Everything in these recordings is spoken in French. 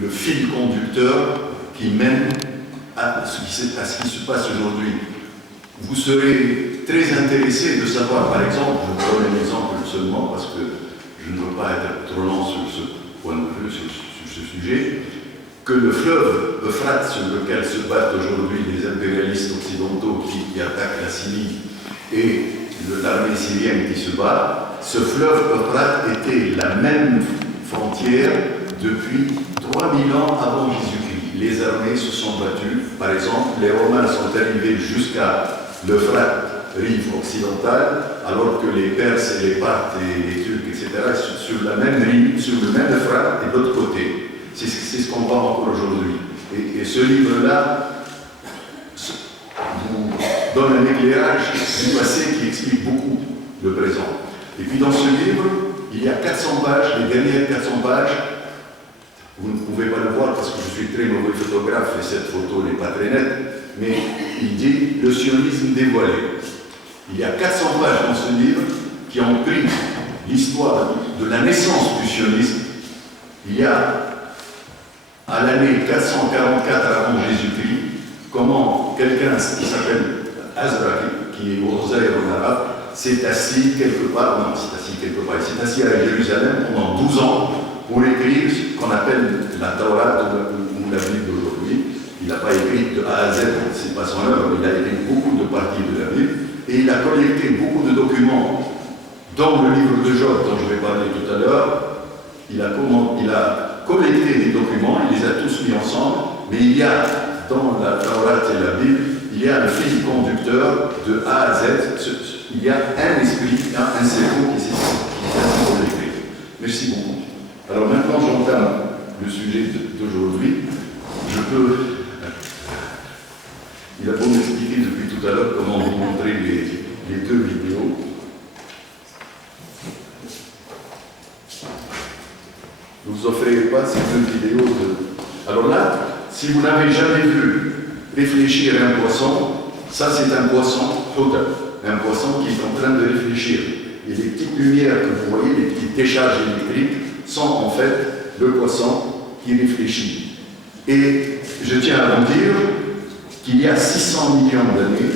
le fil conducteur qui mène à ce qui se passe aujourd'hui. Vous serez très intéressé de savoir, par exemple, je vous donne un exemple seulement parce que je ne veux pas être trop lent sur ce point de vue, sur ce sujet, que le fleuve Euphrate sur lequel se battent aujourd'hui les impérialistes occidentaux qui attaquent la Syrie et l'armée syrienne qui se bat, ce fleuve Euphrate était la même frontière depuis 3000 ans avant Jésus-Christ. Les armées se sont battues. Par exemple, les Romains sont arrivés jusqu'à l'Euphrate, rive occidentale, alors que les Perses et les Parthes et les Turcs, etc., sur la même rive, sur le même Euphrate et de l'autre côté. C'est ce qu'on voit encore aujourd'hui. Et ce livre-là vous donne un éclairage du passé qui explique beaucoup le présent. Et puis dans ce livre, il y a 400 pages, les dernières 400 pages, vous ne pouvez pas le voir parce que je suis très mauvais photographe et cette photo n'est pas très nette, mais il dit le sionisme dévoilé. Il y a 400 pages dans ce livre qui ont pris l'histoire de la naissance du sionisme. Il y a à l'année 444 avant Jésus-Christ, comment quelqu'un qui s'appelle Azra, qui est au Ozaïr en arabe, s'est assis quelque part, non, il s'est assis à Jérusalem pendant 12 ans pour écrire ce qu'on appelle la Torah ou la Bible d'aujourd'hui. Il n'a pas écrit de A à Z, c'est pas son œuvre, il a écrit beaucoup de parties de la Bible et il a collecté beaucoup de documents dans le livre de Job dont je vais parler tout à l'heure. Il a collecté des documents, il les a tous mis ensemble, mais il y a dans la Torah et la Bible, il y a le fil conducteur de A à Z, il y a un esprit, un cerveau qui s'est collecté. Merci beaucoup. Alors maintenant j'entame le sujet d'aujourd'hui. Je peux... Il a beau m'expliquer depuis tout à l'heure comment vous montrer les deux vidéos. Ne vous offrirez pas ces deux vidéos de... Alors là, si vous n'avez jamais vu réfléchir un poisson, ça c'est un poisson total, un poisson qui est en train de réfléchir. Et les petites lumières que vous voyez, les petites décharges électriques, sont en fait le poisson qui réfléchit. Et je tiens à vous dire qu'il y a 600 millions d'années,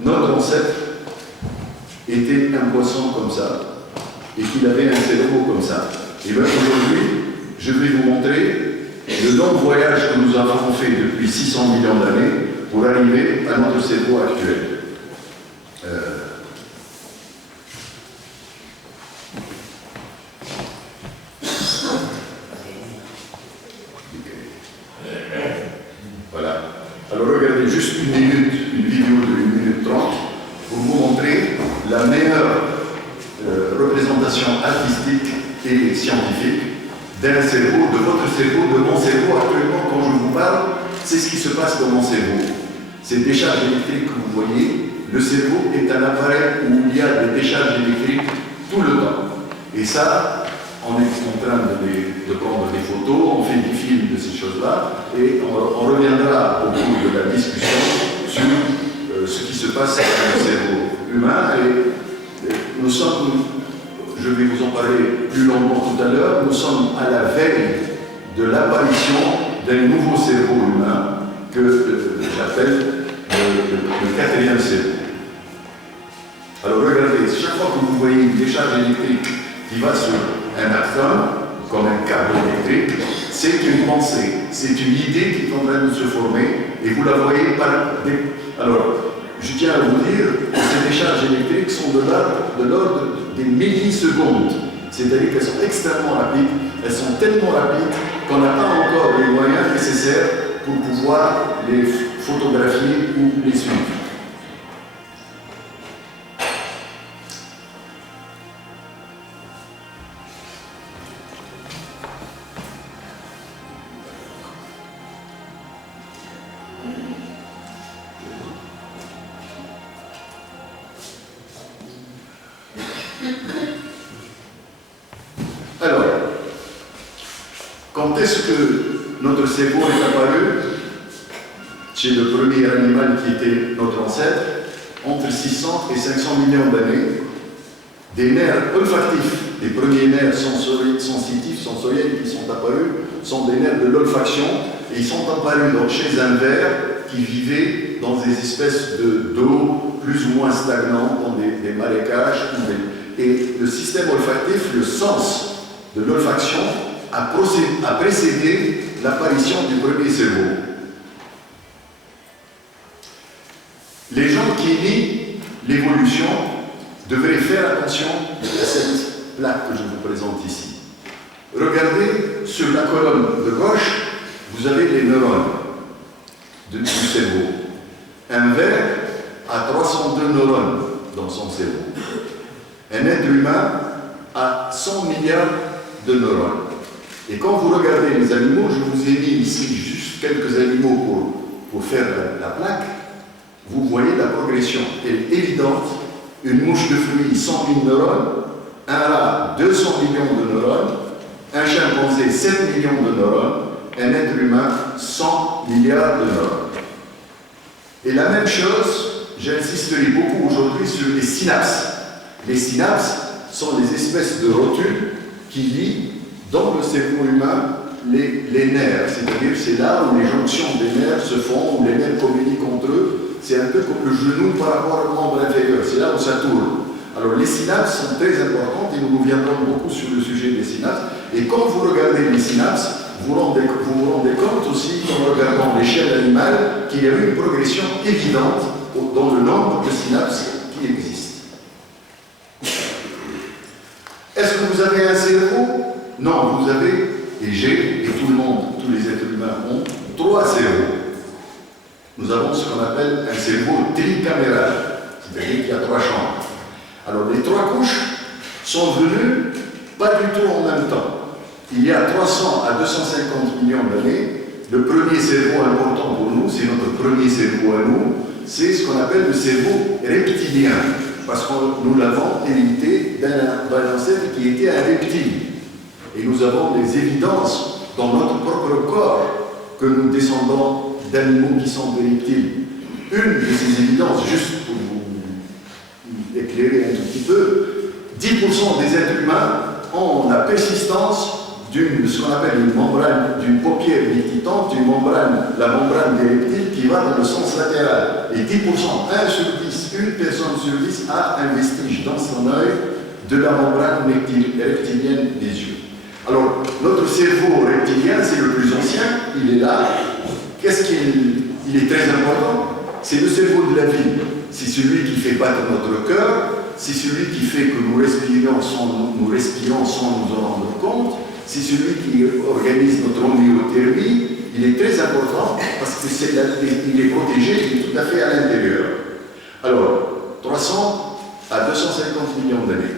notre ancêtre était un poisson comme ça, et qu'il avait un cerveau comme ça. Et bien aujourd'hui, je vais vous montrer le long voyage que nous avons fait depuis 600 millions d'années pour arriver à notre cerveau actuel. Voilà. Alors regardez juste une vidéo de 1 minute 30 pour vous montrer la meilleure représentation artistique et scientifique d'un cerveau, de votre cerveau, de mon cerveau. Actuellement, quand je vous parle, c'est ce qui se passe dans mon cerveau. Ces décharges électriques que vous voyez, le cerveau est un appareil où il y a des décharges électriques tout le temps. Et ça, on est en train de prendre des photos, on fait des films de ces choses-là, et on reviendra au cours de la discussion sur ce qui se passe dans le cerveau humain. Et nous sommes, je vais vous en parler plus longuement tout à l'heure, nous sommes à la veille de l'apparition d'un nouveau cerveau humain que j'appelle le quatrième cerveau. Alors regardez, chaque fois que vous voyez une décharge électrique qui va sur un atome, comme un câble électrique, c'est une pensée, c'est une idée qui est en train de se former, et vous la voyez par des... Alors, je tiens à vous dire que ces décharges électriques sont de l'ordre des millisecondes, c'est-à-dire qu'elles sont extrêmement rapides, elles sont tellement rapides qu'on n'a pas encore les moyens nécessaires pour pouvoir les photographier ou les suivre. Alors, quand est-ce que notre cerveau est apparu chez le premier animal qui était notre ancêtre? Entre 600 et 500 millions d'années, des nerfs olfactifs, les premiers nerfs sensitifs, sensoriels qui sont apparus sont des nerfs de l'olfaction et ils sont apparus chez un ver qui vivait dans des espèces d'eau plus ou moins stagnantes, dans des marécages. Et le système olfactif, le sens de l'olfaction, a précédé l'apparition du premier cerveau. Les gens qui nient l'évolution devraient faire attention à cette plaque que je vous présente ici. Regardez sur la colonne de gauche, vous avez les neurones du cerveau. Un ver a 302 neurones dans son cerveau. Un être humain a 100 milliards de neurones. Et quand vous regardez les animaux, je vous ai mis ici juste quelques animaux pour faire la plaque, vous voyez la progression. Elle est évidente. Une mouche de fruits, 100 000 neurones, un rat, 200 millions de neurones, un chimpanzé, 7 millions de neurones, un être humain, 100 milliards de neurones. Et la même chose, j'insisterai beaucoup aujourd'hui sur les synapses. Les synapses sont les espèces de rotules qui lient dans le cerveau humain les nerfs, c'est-à-dire c'est là où les jonctions des nerfs se font, où les nerfs communiquent entre eux. C'est un peu comme le genou par rapport au membre inférieur, c'est là où ça tourne. Alors les synapses sont très importantes et nous reviendrons beaucoup sur le sujet des synapses. Et quand vous regardez les synapses, vous vous rendez compte aussi, en regardant l'échelle animale, qu'il y a eu une progression évidente dans le nombre de synapses qui existent. Est-ce que vous avez un cerveau? Non, vous avez, et j'ai, et tout le monde, tous les êtres humains ont, 3 cerveaux. Nous avons ce qu'on appelle un cerveau tricaméral, c'est-à-dire qu'il y a 3 chambres. Alors les 3 couches sont venues pas du tout en même temps. Il y a 300 à 250 millions d'années, le premier cerveau important pour nous, c'est notre premier cerveau à nous, c'est ce qu'on appelle le cerveau reptilien, parce que nous l'avons hérité d'un ancêtre qui était un reptile. Et nous avons des évidences dans notre propre corps que nous descendons d'animaux qui sont des reptiles. Une de ces évidences, juste pour vous éclairer un tout petit peu, 10% des êtres humains ont la persistance de ce qu'on appelle une membrane, d'une paupière nictitante, la membrane des reptiles qui va dans le sens latéral. Et 10%, 1 sur 10, une personne sur 10 a un vestige dans son œil de la membrane reptilienne des yeux. Alors, notre cerveau reptilien, c'est le plus ancien, il est là. Qu'est-ce qu'il est très important? C'est le cerveau de la vie. C'est celui qui fait battre notre cœur, c'est celui qui fait que nous respirons sans nous en rendre compte, c'est celui qui organise notre homéothermie. Il est très important parce qu'il est protégé, il est tout à fait à l'intérieur. Alors, 300 à 250 millions d'années.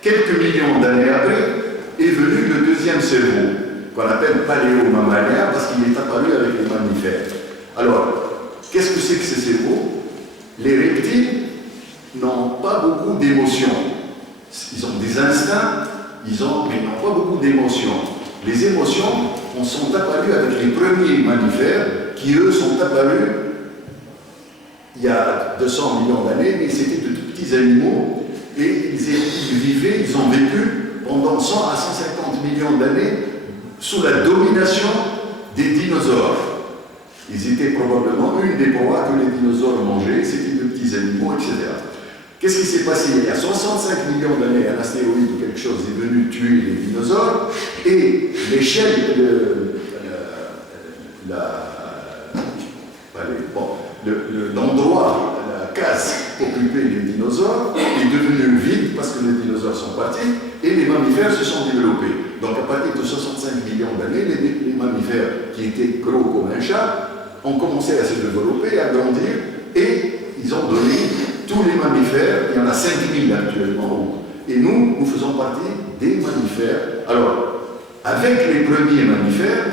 Quelques millions d'années après, est venu le deuxième cerveau, qu'on appelle paléomammalien, parce qu'il est apparu avec les mammifères. Alors, qu'est-ce que c'est que ces cerveaux? Les reptiles n'ont pas beaucoup d'émotions. Ils ont des instincts, mais ils n'ont pas beaucoup d'émotions. Les émotions sont apparues avec les premiers mammifères, qui eux sont apparus il y a 200 millions d'années, mais c'était de tout petits animaux, et ils ont vécu pendant 100 à 150 millions d'années sous la domination des dinosaures. Ils étaient probablement une des proies que les dinosaures mangeaient, c'était de petits animaux, etc. Qu'est-ce qui s'est passé? Il y a 65 millions d'années, un astéroïde ou quelque chose est venu tuer les dinosaures, et l'échelle, l'endroit, la case occupée les dinosaures est devenu vide parce que les dinosaures sont partis et les mammifères se sont développés. Donc à partir de 65 millions d'années, les mammifères qui étaient gros comme un chat ont commencé à se développer, à grandir, et ils ont donné tous les mammifères. Il y en a 5000 actuellement. Et nous faisons partie des mammifères. Alors, avec les premiers mammifères,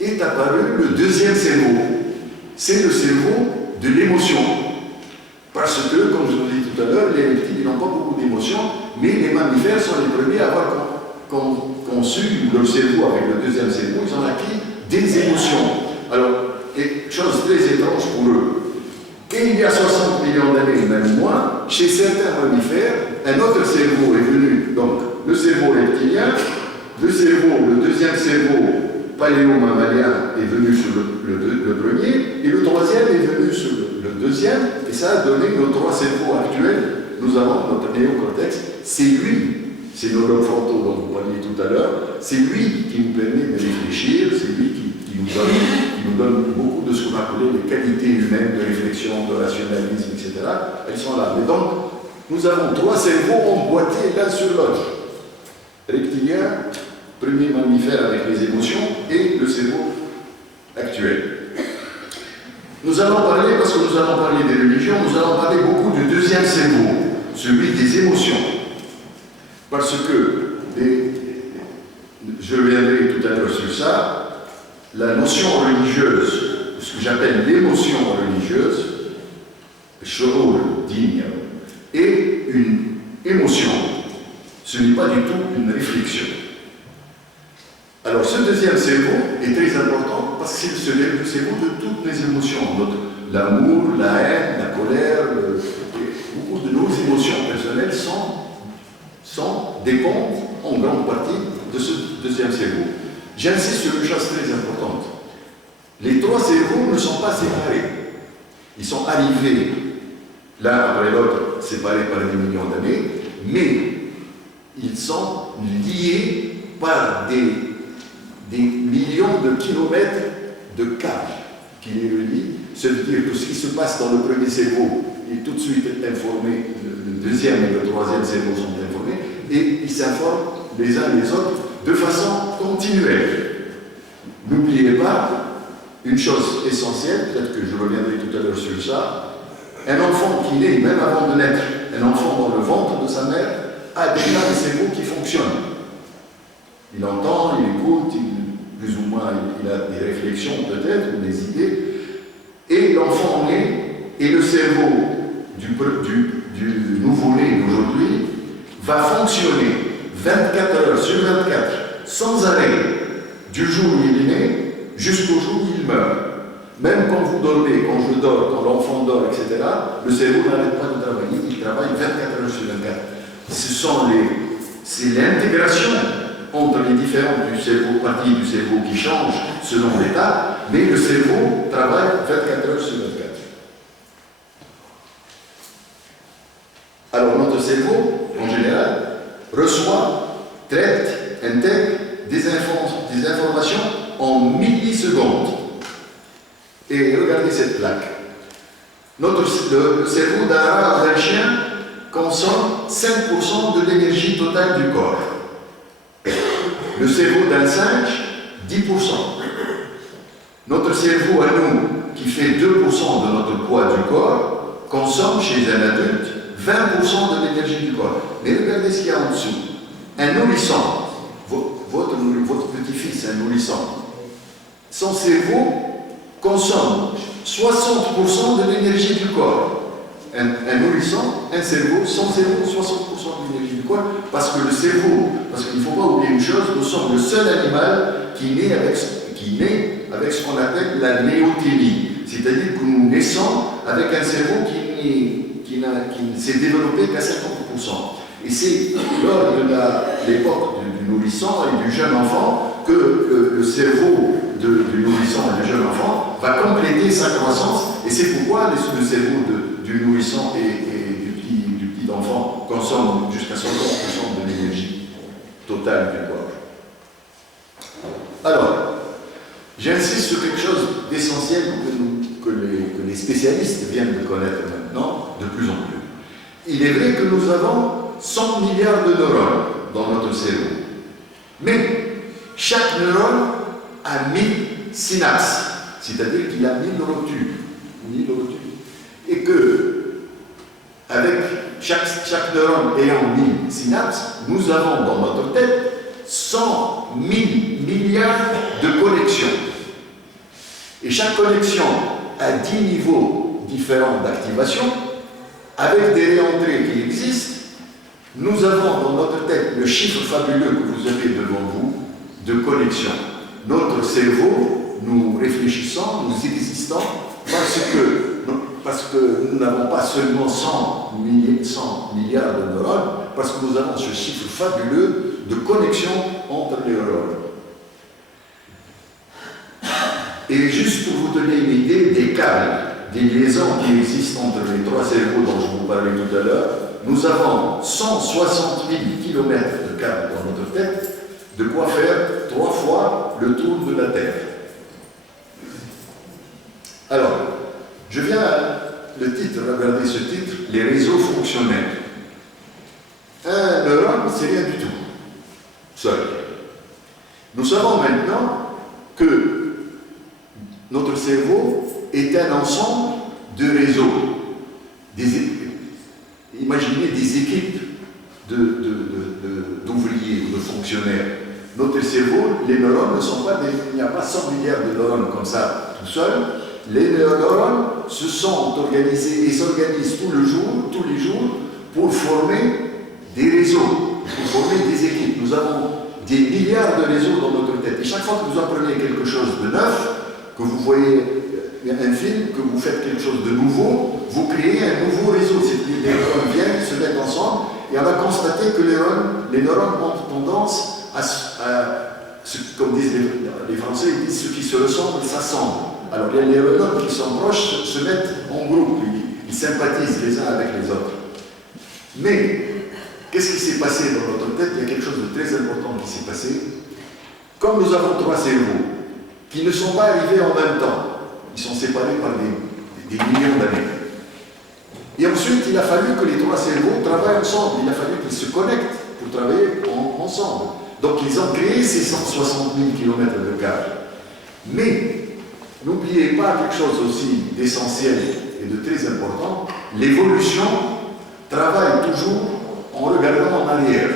est apparu le deuxième cerveau. C'est le cerveau de l'émotion. Parce que, comme je vous l'ai dit tout à l'heure, les reptiles n'ont pas beaucoup d'émotions, mais les mammifères sont les premiers à avoir conçu leur cerveau avec le deuxième cerveau. Ils ont acquis des émotions. Alors, chose très étrange pour eux. Et il y a 60 millions d'années, même moins, chez certains mammifères, un autre cerveau est venu, donc le cerveau reptilien, Le deuxième cerveau paléo-mammalien est venu sur le premier, et le troisième est venu sur le deuxième, et ça a donné nos trois cerveaux actuels. Nous avons notre néocortex, c'est lui, c'est nos lobes frontaux dont vous parliez tout à l'heure, c'est lui qui nous permet de réfléchir, c'est lui qui nous donne beaucoup de ce qu'on appelait les qualités humaines de réflexion, de rationalisme, etc. Elles sont là. Mais donc, nous avons trois cerveaux emboîtés l'un sur l'autre. Reptilien, premier mammifère avec les émotions, et le cerveau actuel. Nous allons parler, parce que nous allons parler des religions, nous allons parler beaucoup du deuxième cerveau, celui des émotions. Parce que, je reviendrai tout à l'heure sur ça, la notion religieuse, ce que j'appelle l'émotion religieuse, shu'ur digne, est une émotion. Ce n'est pas du tout une réflexion. Alors, ce deuxième cerveau est très important parce que c'est le cerveau de toutes les émotions. L'amour, la haine, la colère, beaucoup de nos émotions personnelles dépendent en grande partie de ce deuxième cerveau. J'insiste sur une chose très importante. Les trois cerveaux ne sont pas séparés. Ils sont arrivés l'un après l'autre, séparés par des millions d'années, mais ils sont liés par des millions de kilomètres de câbles qui les relient. Ça veut dire que ce qui se passe dans le premier cerveau est tout de suite informé, le deuxième et le troisième cerveau sont informés, et ils s'informent les uns les autres de façon continuelle. N'oubliez pas une chose essentielle, peut-être que je reviendrai tout à l'heure sur ça, un enfant qui naît, même avant de naître, un enfant dans le ventre de sa mère, a déjà un cerveau qui fonctionne. Il entend, il écoute, plus ou moins il a des réflexions peut-être, ou des idées, et l'enfant naît, et le cerveau du nouveau-né d'aujourd'hui va fonctionner 24 heures sur 24, sans arrêt, du jour où il est né jusqu'au jour où il meurt. Même quand vous dormez, quand je dors, quand l'enfant dort, etc., le cerveau n'arrête pas de travailler, il travaille 24 heures sur 24. C'est l'intégration entre les différentes parties du cerveau qui changent selon l'état, mais le cerveau travaille 24 heures sur 24. Alors notre cerveau, en général, reçoit, traite, intègre des informations en millisecondes. Et regardez cette plaque. Le cerveau d'un rat ou d'un chien consomme 5% de l'énergie totale du corps. Le cerveau d'un singe, 10%. Notre cerveau à nous, qui fait 2% de notre poids du corps, consomme chez un adulte 20% de l'énergie du corps. Mais regardez ce qu'il y a en dessous. Un nourrisson, votre petit-fils, un nourrisson, son cerveau consomme 60% de l'énergie du corps. Un nourrisson, un cerveau, son cerveau, 60% de l'énergie du corps, parce que le cerveau, parce qu'il ne faut pas oublier une chose, nous sommes le seul animal qui naît avec ce qu'on appelle la néothénie, c'est-à-dire que nous naissons avec un cerveau qui ne s'est développé qu'à 50%. Et c'est lors de l'époque du nourrisson et du jeune enfant que le cerveau du nourrisson et du jeune enfant va compléter sa croissance, et c'est pourquoi le cerveau du nourrisson et du petit enfant consomme jusqu'à 50% de l'énergie totale du corps. Alors, j'insiste sur quelque chose d'essentiel que les spécialistes viennent de connaître maintenant de plus en plus. Il est vrai que nous avons 100 milliards de neurones dans notre cerveau, mais chaque neurone a 1000 synapses, c'est-à-dire qu'il a 1000 rotures. Et que, avec chaque neurone ayant 1000 synapses, nous avons dans notre tête 100 000 milliards de connexions. Et chaque connexion a 10 niveaux différents d'activation, avec des réentrées qui existent. Nous avons dans notre tête le chiffre fabuleux que vous avez devant vous de connexions. Notre cerveau, nous réfléchissons, nous existons parce que nous n'avons pas seulement 100 milliards de neurones, parce que nous avons ce chiffre fabuleux de connexion entre les neurones. Et juste pour vous donner une idée des câbles, des liaisons qui existent entre les trois cerveaux dont je vous parlais tout à l'heure, nous avons 160 000 km de câbles dans notre tête, de quoi faire 3 fois le tour de la Terre. Alors, je viens à le titre, regardez ce titre, les réseaux fonctionnels. Un neurone, c'est rien du tout, seul. Nous savons maintenant que notre cerveau est un ensemble de réseaux. Imaginez des équipes d'ouvriers ou de fonctionnaires. Notre cerveau, les neurones ne sont pas il n'y a pas 100 milliards de neurones comme ça, tout seul. Les neurones se sont organisés et s'organisent tous les jours, pour former des réseaux, pour former des équipes. Nous avons des milliards de réseaux dans notre tête. Et chaque fois que vous apprenez quelque chose de neuf, que vous voyez un film, que vous faites quelque chose de nouveau, vous créez un nouveau réseau. Les neurones viennent, se mettent ensemble, et on a constaté que les neurones ont tendance comme disent les Français, ils disent ceux qui se ressemblent s'assemblent. Alors les neurones qui sont proches se mettent en groupe, ils sympathisent les uns avec les autres. Mais, qu'est-ce qui s'est passé dans notre tête? Il y a quelque chose de très important qui s'est passé. Comme nous avons 3 cerveaux, qui ne sont pas arrivés en même temps, ils sont séparés par des millions d'années. Et ensuite, il a fallu que les 3 cerveaux travaillent ensemble, il a fallu qu'ils se connectent pour travailler ensemble. Donc ils ont créé ces 160 000 km de câbles. Mais, n'oubliez pas quelque chose aussi d'essentiel et de très important, l'évolution travaille toujours en regardant en arrière.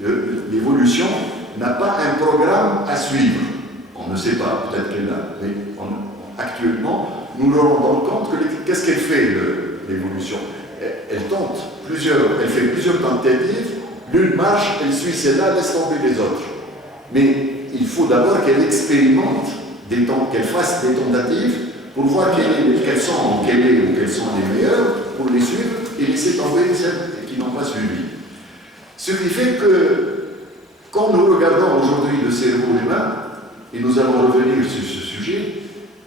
L'évolution n'a pas un programme à suivre. On ne sait pas, peut-être qu'elle l'a, mais actuellement, nous nous rendons compte que qu'est-ce qu'elle fait, l'évolution? Elle fait plusieurs tentatives, l'une marche, elle suit celle-là, laisse tomber les autres. Mais il faut d'abord qu'elle expérimente, qu'elle fasse des tentatives pour voir quelles sont les meilleures, pour les suivre et laisser tomber celles qui n'ont pas suivi. Ce qui fait que, quand nous regardons aujourd'hui le cerveau humain, et nous allons revenir sur ce sujet,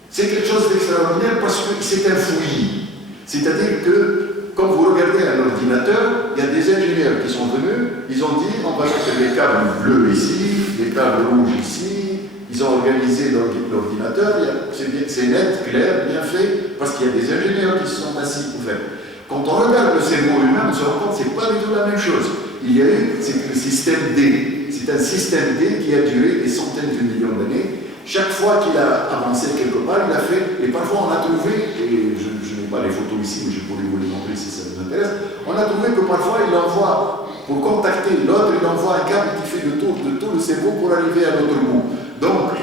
c'est quelque chose d'extraordinaire parce que c'est un fouillis. C'est-à-dire que, quand vous regardez un ordinateur, il y a des ingénieurs qui sont venus, ils ont dit on va mettre des câbles bleus ici, des câbles rouges ici, ils ont organisé l'ordinateur, c'est net, clair, bien fait, parce qu'il y a des ingénieurs qui se sont assis pour faire. Quand on regarde le cerveau humain, on se rend compte que ce n'est pas du tout la même chose. Il y a eu, c'est le système D. C'est un système D qui a duré des centaines de millions d'années. Chaque fois qu'il a avancé quelque part, il a fait, et parfois on a trouvé, et je n'ai pas les photos ici, mais je pourrais vous les montrer si ça vous intéresse, on a trouvé que parfois il envoie, pour contacter l'autre, il envoie un câble qui fait le tour de tout le cerveau pour arriver à l'autre bout. Donc,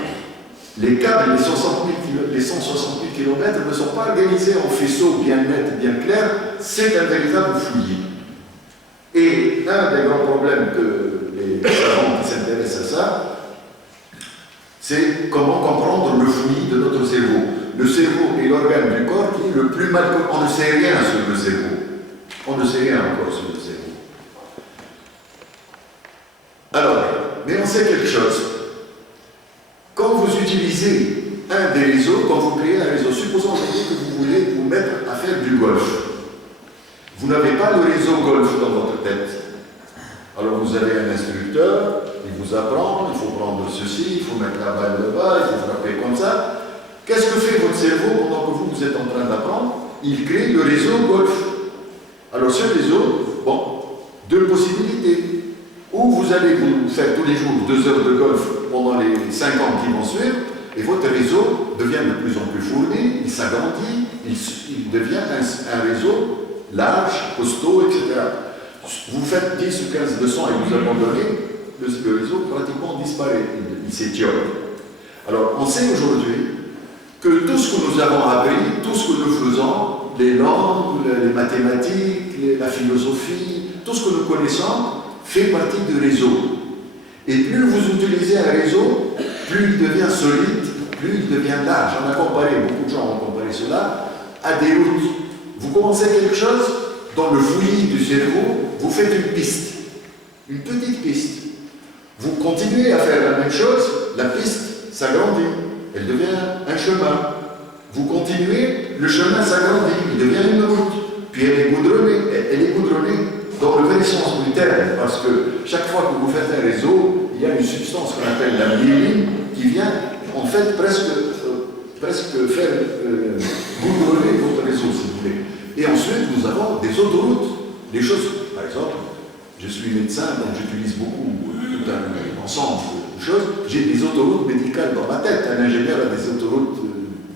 les câbles, les 160 000 km ne sont pas organisés en faisceaux bien nets, bien clairs, c'est un véritable fouillis. Et un des grands problèmes que les savants qui s'intéressent à ça, c'est comment comprendre le fouillis de notre cerveau. Le cerveau est l'organe du corps qui est le plus mal compris. On ne sait rien sur le cerveau. On ne sait rien encore sur le cerveau. Alors, mais on sait quelque chose. Quand vous utilisez un des réseaux, quand vous créez un réseau, supposons que vous voulez vous mettre à faire du golf. Vous n'avez pas le réseau golf dans votre tête. Alors vous avez un instructeur, il vous apprend, il faut prendre ceci, il faut mettre la balle là-bas, il faut frapper comme ça. Qu'est-ce que fait votre cerveau pendant que vous êtes en train d'apprendre? Il crée le réseau golf. Alors ce réseau, bon, 2 possibilités. Ou vous allez vous faire tous les jours 2 heures de golf pendant les 5 ans qui vont suivre, et votre réseau devient de plus en plus fourni, il s'agrandit, il devient un réseau large, costaud, etc. Vous faites 10 ou 15 leçons et vous abandonnez, le réseau pratiquement disparaît, il s'étiole. Alors, on sait aujourd'hui que tout ce que nous avons appris, tout ce que nous faisons, les langues, les mathématiques, la philosophie, tout ce que nous connaissons, fait partie du réseau. Et plus vous utilisez un réseau, plus il devient solide, plus il devient large. On a comparé, beaucoup de gens ont comparé cela, à des routes. Vous commencez quelque chose, dans le fouillis du cerveau, vous faites une piste. une petite piste. Vous continuez à faire la même chose, la piste s'agrandit, elle devient un chemin. Vous continuez, le chemin s'agrandit, il devient une route. Puis elle est goudronnée dans le vrai sens du terme, parce que chaque fois que vous faites un réseau, il y a une substance qu'on appelle la myéline qui vient en fait presque faire goudronner votre réseau, si vous voulez. Et ensuite, nous avons des autoroutes, des choses, par exemple, je suis médecin, donc j'utilise beaucoup tout un ensemble de choses. J'ai des autoroutes médicales dans ma tête. Un ingénieur a des autoroutes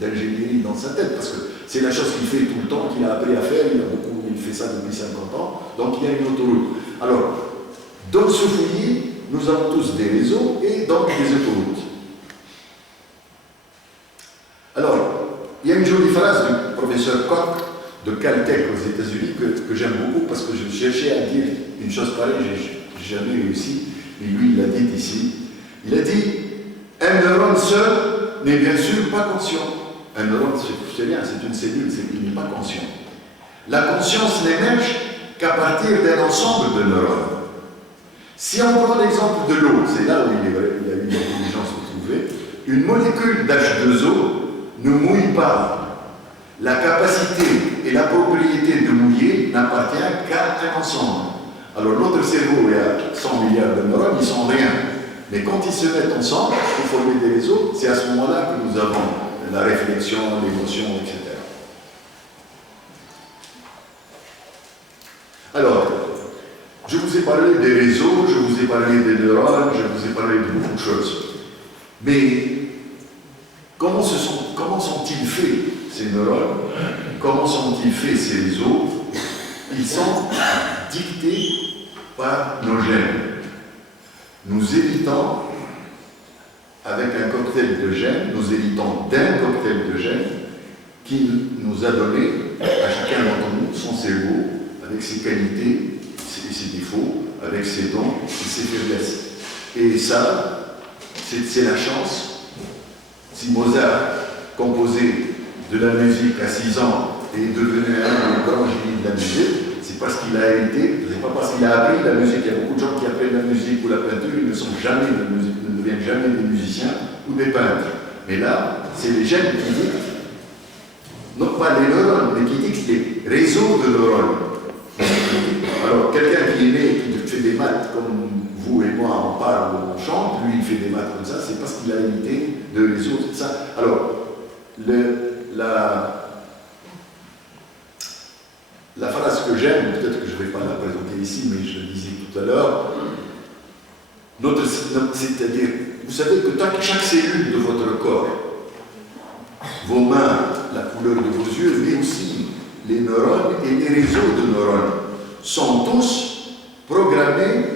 d'ingénierie dans sa tête, parce que c'est la chose qu'il fait tout le temps, qu'il a appris à faire, il fait ça depuis 50 ans, donc il y a une autoroute. Alors, dans ce fouillis, nous avons tous des réseaux et donc des autoroutes. Alors, il y a une jolie phrase du professeur Koch de Caltech aux États-Unis que j'aime beaucoup parce que je cherchais à dire une chose pareille, je n'ai jamais réussi, mais lui il l'a dit ici. Il a dit un neurone seul n'est bien sûr pas conscient. Un neurone, c'est rien, c'est une cellule, il n'est pas conscient. La conscience n'émerge qu'à partir d'un ensemble de neurones. Si on prend l'exemple de l'eau, c'est là où il a eu l'intelligence retrouvée, une molécule d'H2O ne mouille pas. La capacité et la propriété de mouiller n'appartient qu'à un ensemble. Alors notre cerveau, il y a 100 milliards de neurones, ils sont rien. Mais quand ils se mettent ensemble pour former des réseaux, c'est à ce moment-là que nous avons la réflexion, l'émotion, etc. Alors, je vous ai parlé des réseaux, je vous ai parlé des neurones, je vous ai parlé de beaucoup de choses. Mais comment sont-ils faits, ces neurones? Comment sont-ils faits, ces réseaux? Ils sont dictés par nos gènes. Nous héritons, avec un cocktail de gènes, nous héritons d'un cocktail de gènes qui nous a donné, à chacun d'entre nous, son cerveau, avec ses qualités, ses défauts, avec ses dons et ses faiblesses. Et ça, c'est la chance. Si Mozart composait de la musique à 6 ans et est devenu un des grands génies de la musique, c'est parce qu'il a hérité, c'est pas parce qu'il a appris la musique. Il y a beaucoup de gens qui apprennent la musique ou la peinture, ils ne sont jamais ne deviennent jamais des musiciens ou des peintres. Mais là, c'est les gènes qui dictent, non pas les neurones, mais qui dictent les réseaux de neurones. Alors, quelqu'un qui est né, qui fait des maths comme vous et moi, on parle, on chante, lui il fait des maths comme ça, c'est parce qu'il a hérité de réseaux, ça. Alors, la phrase que j'aime, peut-être que je ne vais pas la présenter ici, mais je le disais tout à l'heure, c'est-à-dire, vous savez que chaque cellule de votre corps, vos mains, la couleur de vos yeux, mais aussi les neurones et les réseaux de neurones, sont tous programmés,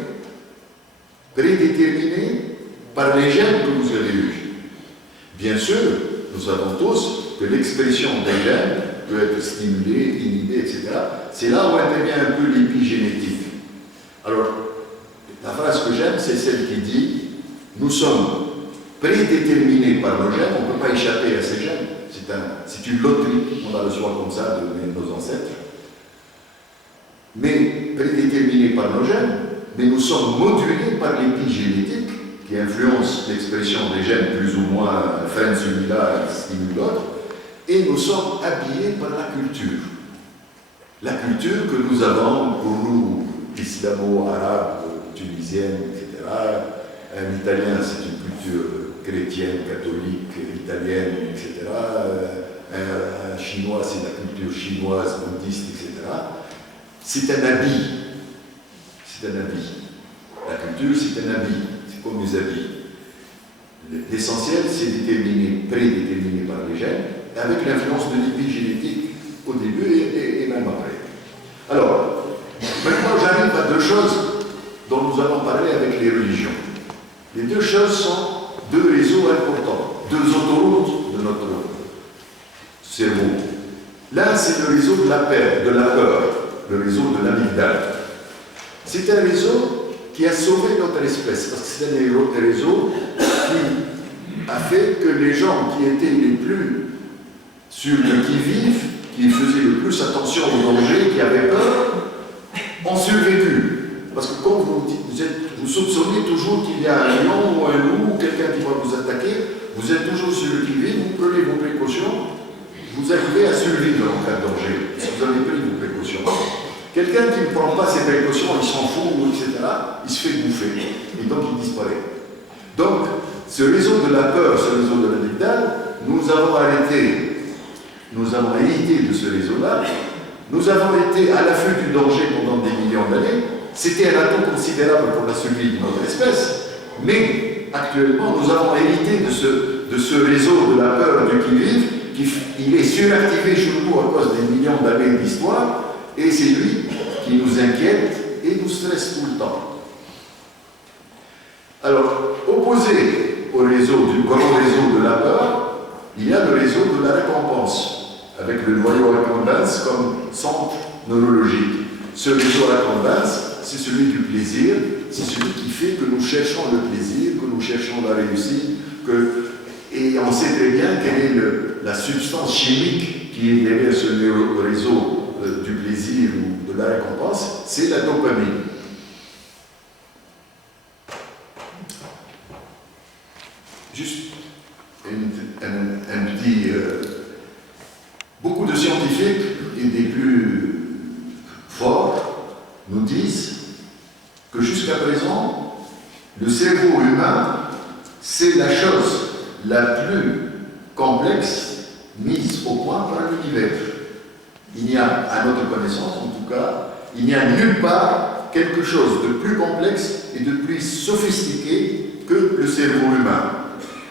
prédéterminés par les gènes que vous avez eus. Bien sûr, nous savons tous que l'expression des gènes peut être stimulée, inhibée, etc. C'est là où intervient un peu l'épigénétique. Alors, la phrase que j'aime, c'est celle qui dit « Nous sommes prédéterminés par nos gènes, on ne peut pas échapper à ces gènes. C'est une loterie, on a le choix comme ça de nos ancêtres. Mais prédéterminés par nos gènes, mais nous sommes modulés par l'épigénétique qui influence l'expression des gènes plus ou moins, freine celui-là, stimule l'autre, et nous sommes habillés par la culture. La culture que nous avons, pour nous, islamo-arabe, tunisienne, etc. Un italien, c'est une culture chrétienne, catholique, italienne, etc. Un chinois, c'est la culture chinoise, bouddhiste, etc. C'est un habit. C'est un habit. La culture, c'est un habit. C'est comme les habits. L'essentiel, c'est prédéterminé par les gènes, avec l'influence de l'épigénétique au début et même après. Alors, maintenant j'arrive à deux choses dont nous allons parler avec les religions. Les deux choses sont deux réseaux importants, deux autoroutes de notre cerveau. L'un, c'est le réseau de la peur, le réseau de l'amygdale. C'est un réseau qui a sauvé notre espèce, parce que c'est un réseau qui a fait que les gens qui étaient les plus sur le qui-vive, qui faisaient le plus attention aux dangers, qui avaient peur, ont survécu. parce que quand vous soupçonnez toujours qu'il y a un lion ou un loup ou quelqu'un qui va vous attaquer, vous êtes toujours sur le qui-vive, vous prenez vos précautions, vous arrivez à survivre en cas de danger, si vous avez pris vos précautions. Quelqu'un qui ne prend pas ses précautions, il s'en fout, etc., il se fait bouffer, et donc il disparaît. Donc, ce réseau de la peur, ce réseau de l'amygdale, nous avons hérité de ce réseau-là, nous avons été à l'affût du danger pendant des millions d'années, c'était un atout considérable pour la survie de notre espèce, mais actuellement, nous avons hérité de ce réseau de la peur du qui-vive, il est suractivé chez nous à cause des millions d'années d'histoire, et c'est lui qui nous inquiète et nous stresse tout le temps. Alors, opposé au réseau du grand réseau de la peur, il y a le réseau de la récompense, avec le noyau accumbens comme centre neurologique. Ce réseau accumbens, c'est celui du plaisir, c'est celui qui fait que nous cherchons le plaisir, que nous cherchons la réussite, et on sait très bien quelle est la substance chimique qui est derrière ce réseau du plaisir ou de la récompense, c'est la dopamine. Juste un petit... beaucoup de scientifiques, et des plus forts, nous disent que jusqu'à présent, le cerveau humain, c'est la chose la plus complexe mise au point par l'univers. Il n'y a, à notre connaissance en tout cas, il n'y a nulle part quelque chose de plus complexe et de plus sophistiqué que le cerveau humain.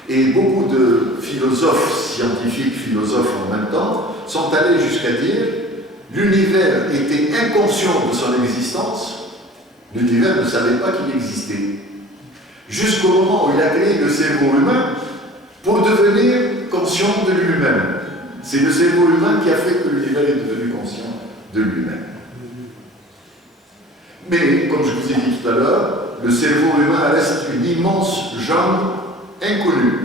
Et beaucoup de philosophes, scientifiques, philosophes en même temps, sont allés jusqu'à dire l'univers était inconscient de son existence, l'univers ne savait pas qu'il existait. Jusqu'au moment où il a créé le cerveau humain pour devenir conscient de lui-même. C'est le cerveau humain qui a fait que l'univers est devenu conscient de lui-même. Mais, comme je vous ai dit tout à l'heure, le cerveau humain reste une immense jungle inconnue,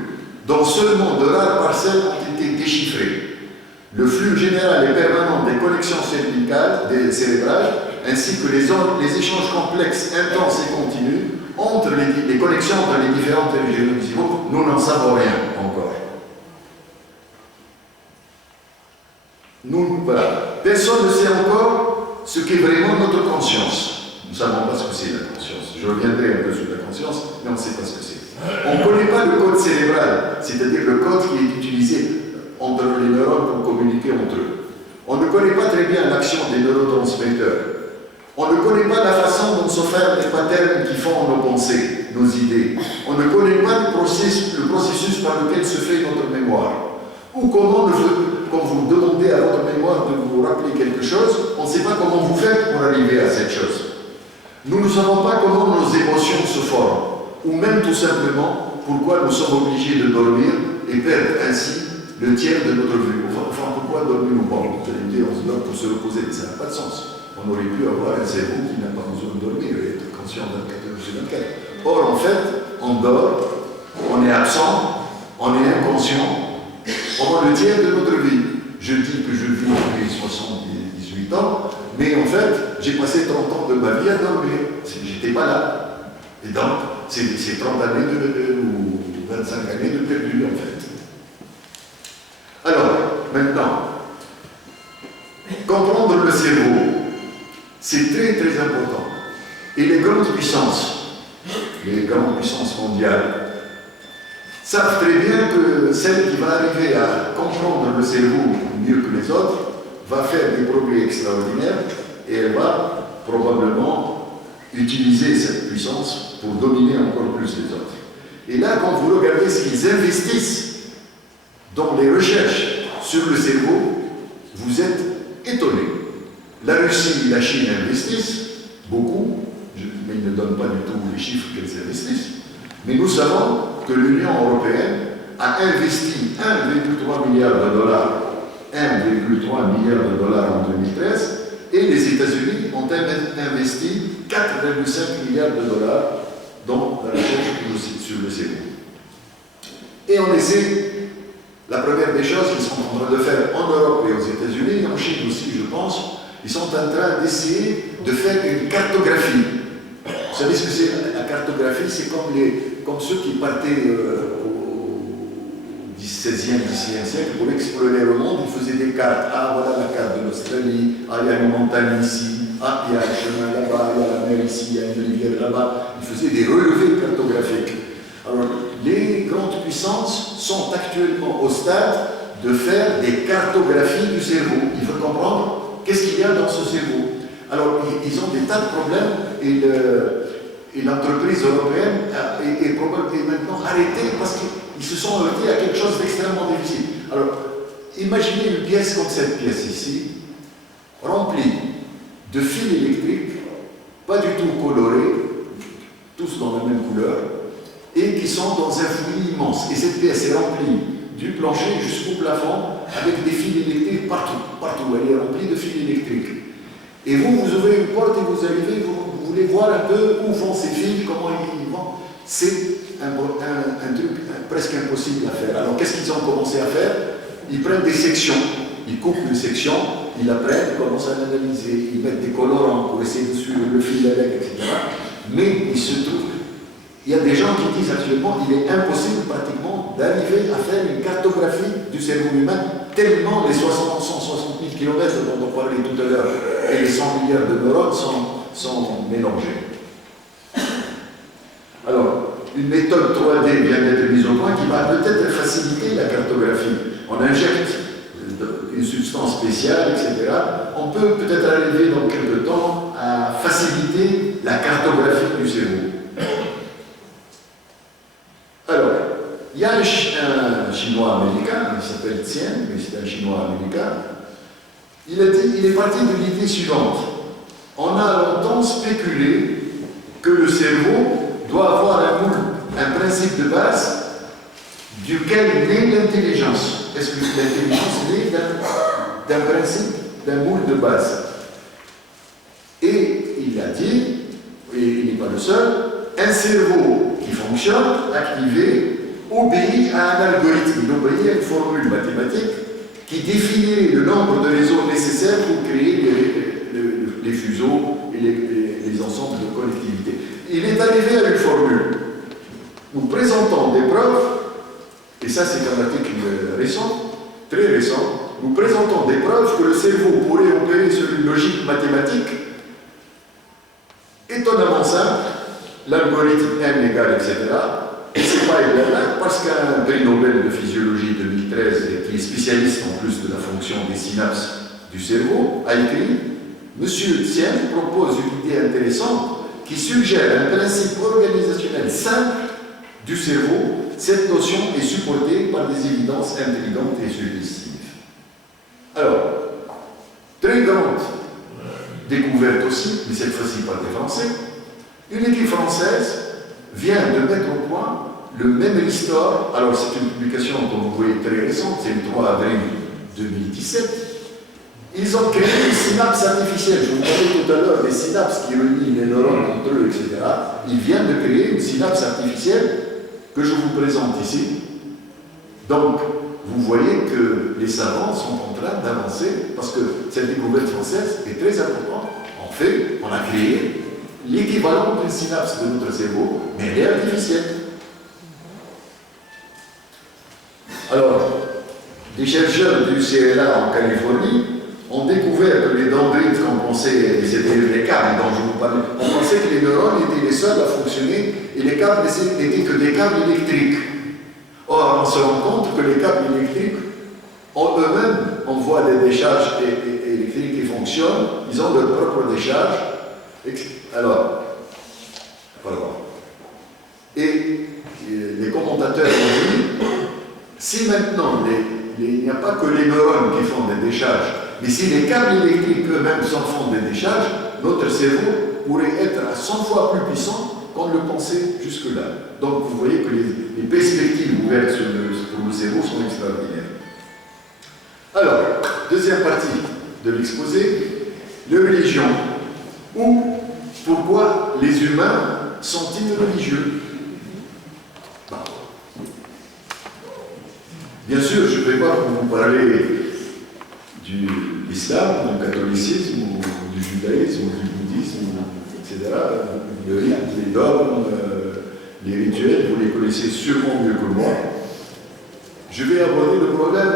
dont seulement de rares parcelles ont été déchiffrées. Le flux général et permanent des connexions cérébrales, ainsi que les échanges complexes, intenses et continus, entre les connexions entre les différentes régions du cerveau, nous n'en savons rien encore. Voilà. Personne ne sait encore ce qu'est vraiment notre conscience. Nous ne savons pas ce que c'est la conscience. Je reviendrai un peu sur la conscience, mais on ne sait pas ce que c'est. On ne connaît pas le code cérébral, c'est-à-dire le code qui est utilisé entre les neurones pour communiquer entre eux. On ne connaît pas très bien l'action des neurotransmetteurs. On ne connaît pas la façon dont s'opèrent les patterns qui font nos pensées, nos idées. On ne connaît pas le processus par lequel se fait notre mémoire. Ou comment, quand vous demandez à votre mémoire de vous rappeler quelque chose, on ne sait pas comment vous faites pour arriver à cette chose. Nous ne savons pas comment nos émotions se forment, ou même tout simplement pourquoi nous sommes obligés de dormir et perdre ainsi le tiers de notre vie. Enfin, pourquoi dormir ou pas? Vous allez me dire, on se dort pour se reposer, mais ça n'a pas de sens. On aurait pu avoir un cerveau qui n'a pas besoin de dormir et être conscient 24 heures sur 24. Or, en fait, on dort, on est absent, on est inconscient pendant le tiers de notre vie. Je dis que je vis depuis 78 ans, mais en fait, j'ai passé 30 ans de ma vie à dormir. J'étais pas là. Et donc, c'est 30 années ou 25 années de perdu, en fait. Alors, maintenant, comprendre le cerveau, c'est très très important. Et les grandes puissances mondiales, savent très bien que celle qui va arriver à comprendre le cerveau mieux que les autres va faire des progrès extraordinaires et elle va probablement utiliser cette puissance pour dominer encore plus les autres. Et là, quand vous regardez ce qu'ils investissent dans les recherches sur le cerveau, vous êtes étonnés. La Russie et la Chine investissent beaucoup, mais ils ne donnent pas du tout les chiffres qu'elles investissent. Mais nous savons que l'Union européenne a investi 1,3 milliard de dollars, 1,3 milliard de dollars en 2013, et les États-Unis ont investi 4,5 milliards de dollars dans la recherche sur le cerveau. Et on essaie, la première des choses qu'ils sont en train de faire en Europe et aux États-Unis, et en Chine aussi, je pense, ils sont en train d'essayer de faire une cartographie Vous savez ce que c'est la cartographie? C'est comme ceux qui partaient au XVIe, XVIIe siècle pour explorer le monde. Ils faisaient des cartes. Ah, voilà la carte de l'Australie. Ah, il y a une montagne ici. Ah, il y a un chemin là-bas. Il y a la mer ici. Il y a une rivière là-bas. Ils faisaient des relevés cartographiques. Alors, les grandes puissances sont actuellement au stade de faire des cartographies du cerveau. Il faut comprendre qu'est-ce qu'il y a dans ce cerveau. Alors, ils ont des tas de problèmes et l'entreprise européenne est maintenant arrêtée parce qu'ils se sont heurtés à quelque chose d'extrêmement difficile. Alors, imaginez une pièce comme cette pièce ici, remplie de fils électriques, pas du tout colorés, tous dans la même couleur, et qui sont dans un fouillis immense. Et cette pièce est remplie du plancher jusqu'au plafond avec des fils électriques partout. Elle est remplie de fils électriques. Et vous ouvrez une porte et vous arrivez, vous voulez voir un peu où vont ces fils, comment ils vont. C'est un truc presque impossible à faire. Alors qu'est-ce qu'ils ont commencé à faire? Ils prennent des sections, ils coupent une section, ils la prennent, ils commencent à l'analyser, ils mettent des colorants pour essayer de suivre le fil avec, etc. Mais il se trouve, il y a des gens qui disent actuellement qu'il est impossible pratiquement d'arriver à faire une cartographie du cerveau humain tellement les 160 000 km dont on parlait tout à l'heure et les 100 milliards de neurones sont mélangés. Alors, une méthode 3D vient d'être mise au point qui va peut-être faciliter la cartographie. On injecte une substance spéciale, etc. On peut peut-être arriver dans quelques temps à faciliter la cartographie du cerveau. Alors, il y a un Chinois américain, il s'appelle Tien, mais c'est un Chinois américain. Il est parti de l'idée suivante. On a longtemps spéculé que le cerveau doit avoir un principe de base duquel naît l'intelligence. Est-ce que l'intelligence naît d'un principe, d'un moule de base? Et il a dit, et il n'est pas le seul, un cerveau qui fonctionne, activé, obéit à un algorithme, il obéit à une formule mathématique qui définit le nombre de réseaux nécessaires pour créer les fuseaux et les ensembles de connectivité. Il est arrivé à une formule. Nous présentons des preuves, et ça c'est un article récent, très récent, nous présentons des preuves que le cerveau pourrait opérer sur une logique mathématique étonnamment simple, l'algorithme M égale, etc. Et c'est pas égal parce qu'un prix Nobel de physiologie 2013, qui est spécialiste en plus de la fonction des synapses du cerveau, a écrit « Monsieur Tien propose une idée intéressante qui suggère un principe organisationnel simple du cerveau. Cette notion est supportée par des évidences intelligentes et suggestives. » Alors, très grande découverte aussi, mais cette fois-ci par des Français, une équipe française vient de mettre au point le même restore. Alors c'est une publication, comme vous voyez, très récente, c'est le 3 avril 2017. Ils ont créé une synapse artificielle. Je vous parlais tout à l'heure des synapses qui relient les neurones entre eux, etc. Ils viennent de créer une synapse artificielle que je vous présente ici. Donc, vous voyez que les savants sont en train d'avancer, parce que cette découverte française est très importante. En fait, on a créé l'équivalent d'une synapse de notre cerveau, mais elle est artificielle. Alors, des chercheurs du CLA en Californie ont découvert que les dendrites qu'on pensait, c'était les câbles dont je vous parlais, on pensait que les neurones étaient les seuls à fonctionner et les câbles n'étaient que des câbles électriques. Or, on se rend compte que les câbles électriques, en eux-mêmes, envoient des décharges électriques qui fonctionnent, ils ont leur propre décharge. Alors, pardon. Et les commentateurs ont dit, si maintenant il n'y a pas que les neurones qui font des décharges, mais si les câbles électriques eux-mêmes s'en font des décharges, notre cerveau pourrait être à 100 fois plus puissant qu'on ne le pensait jusque-là. Donc vous voyez que les perspectives ouvertes pour le cerveau sont extraordinaires. Alors, deuxième partie de l'exposé, les religions. Ou pourquoi les humains sont-ils religieux? Bien sûr, je ne vais pas vous parler de l'islam, du catholicisme, ou du judaïsme, ou du bouddhisme, etc. Le rite, les dogmes, les rituels, vous les connaissez sûrement mieux que moi. Je vais aborder le problème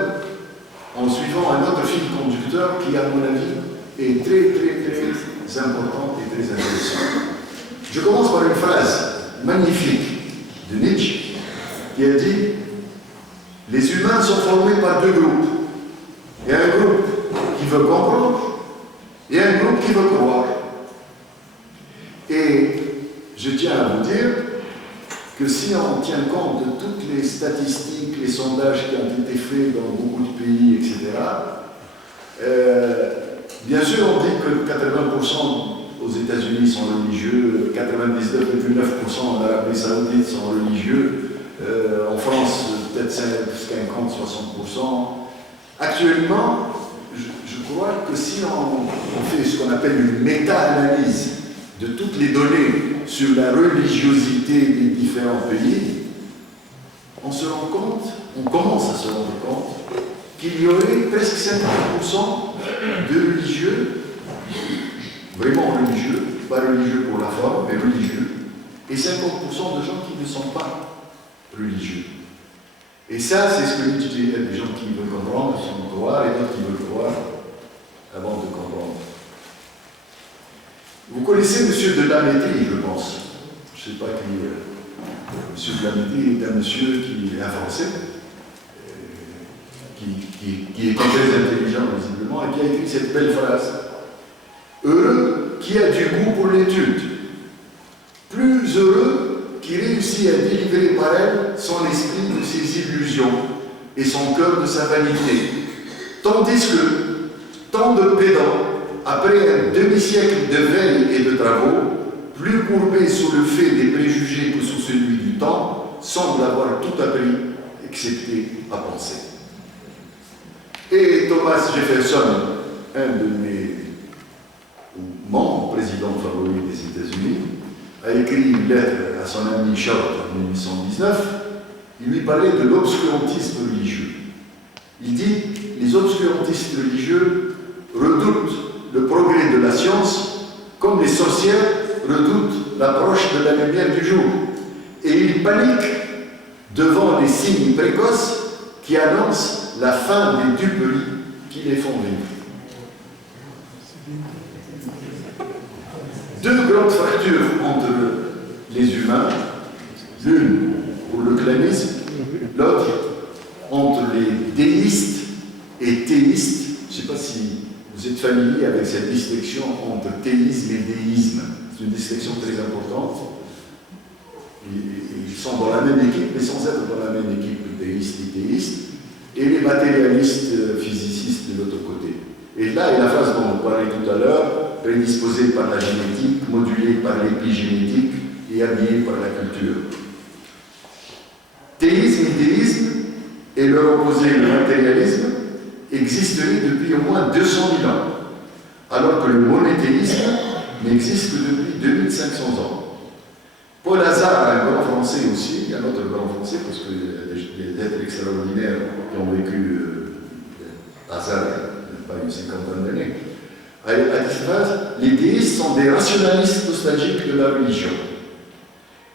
en suivant un autre fil conducteur qui, à mon avis, est très, très, très important et très intéressant. Je commence par une phrase magnifique de Nietzsche qui a dit « Les humains sont formés par deux groupes. Il y a un groupe qui veut comprendre et un groupe qui veut croire. » Et je tiens à vous dire que si on tient compte de toutes les statistiques, les sondages qui ont été faits dans beaucoup de pays, etc., bien sûr, on dit que 80% aux États-Unis sont religieux, 99,9% en Arabie Saoudite sont religieux, en France, peut-être 50-60%. Actuellement, je crois que si on fait ce qu'on appelle une méta-analyse de toutes les données sur la religiosité des différents pays, on se rend compte, on commence à se rendre compte qu'il y aurait presque 50% de religieux, vraiment religieux, pas religieux pour la forme, mais religieux, et 50% de gens qui ne sont pas religieux. Et ça, c'est ce que Nietzsche dit. Il y a des gens qui veulent comprendre sans croire et d'autres qui veulent croire avant de comprendre. Vous connaissez M. de Lametti, je pense. Je ne sais pas qui. M. de Lametti est un monsieur qui est un Français, qui est très intelligent visiblement et qui a écrit cette belle phrase. Heureux qui a du goût pour l'étude, plus heureux qui réussit à délivrer par elle son esprit de ses illusions et son cœur de sa vanité. Tandis que tant de pédants, après un demi-siècle de veille et de travaux, plus courbés sous le fait des préjugés que sous celui du temps, semblent avoir tout appris, excepté à penser. Et Thomas Jefferson, un de mes membres, président favori des États-Unis, a écrit une lettre à son ami Short en 1819. Il lui parlait de l'obscurantisme religieux. Il dit « Les obscurantistes religieux redoutent le progrès de la science comme les sorcières redoutent l'approche de la lumière du jour. Et ils paniquent devant les signes précoces qui annoncent la fin des duperies qui les font vivre. » Deux grandes fractures entre les humains, l'une pour le clanisme, l'autre entre les déistes et théistes. Je ne sais pas si vous êtes familier avec cette distinction entre théisme et déisme. C'est une distinction très importante. Ils sont dans la même équipe, mais sans être dans la même équipe, déistes et théistes, et les matérialistes physicists de l'autre côté. Et là est la phase dont on parlait tout à l'heure, prédisposée par la génétique, modulée par l'épigénétique et habillée par la culture. Théisme et déisme, et leur opposé, le matérialisme, existeraient depuis au moins 200 000 ans, alors que le monothéisme n'existe que depuis 2500 ans. Paul Hazard, un grand français aussi, un autre grand français, parce qu'il y a des êtres extraordinaires qui ont vécu Hazard il n'y a pas une cinquantaine d'années, a dit cette phrase, les déistes sont des rationalistes nostalgiques de la religion.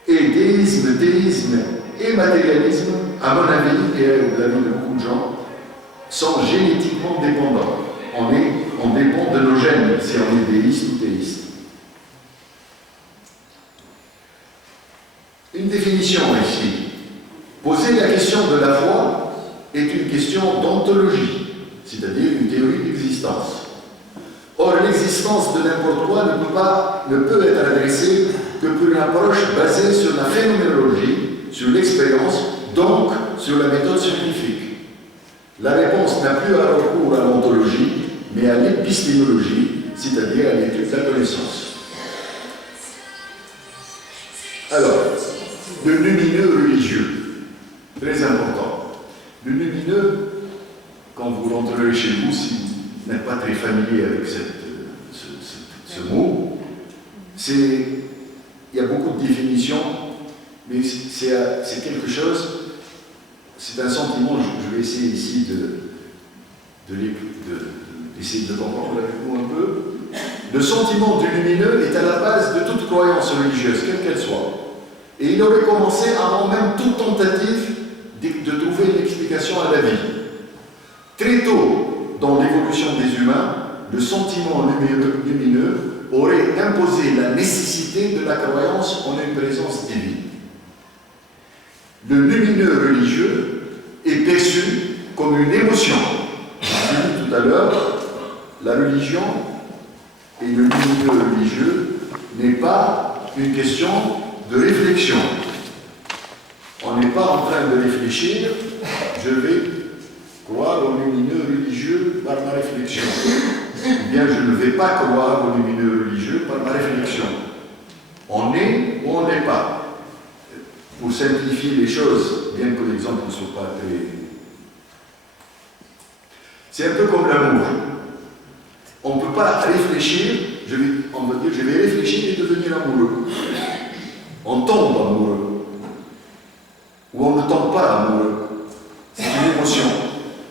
Et déisme, théisme et matérialisme, à mon avis, et à l'avis de beaucoup de gens, sont génétiquement dépendants. On dépend de nos gènes, si on est déiste ou théiste. Une définition ici. Poser la question de la foi est une question d'ontologie, c'est-à-dire une théorie d'existence. Or, l'existence de n'importe quoi ne peut être adressée que pour une approche basée sur la phénoménologie, sur l'expérience, donc sur la méthode scientifique. La réponse n'a plus à recours à l'ontologie, mais à l'épistémologie, c'est-à-dire à l'étude de la connaissance. Alors, le lumineux religieux, très important. Le lumineux, quand vous rentrerez chez vous, si vous n'êtes pas très familier avec ce mot, il y a beaucoup de définitions, mais c'est quelque chose, c'est un sentiment, je vais essayer ici d'essayer de comprendre avec vous un peu. Le sentiment du lumineux est à la base de toute croyance religieuse, quelle qu'elle soit. Et il aurait commencé avant même toute tentative de trouver une explication à la vie. Très tôt dans l'évolution des humains, le sentiment lumineux aurait imposé la nécessité de la croyance en une présence divine. Le lumineux religieux est perçu comme une émotion. Je l'ai dit tout à l'heure, la religion et le lumineux religieux n'est pas une question de réflexion. On n'est pas en train de réfléchir, je vais croire au lumineux religieux par ma réflexion. Ou bien je ne vais pas croire au lumineux religieux par ma réflexion. On est ou on n'est pas. Pour simplifier les choses, bien que l'exemple ne soit pas très... C'est un peu comme l'amour. On ne peut pas réfléchir, on va dire je vais réfléchir et devenir amoureux. On tombe amoureux. Ou on ne tombe pas amoureux. C'est une émotion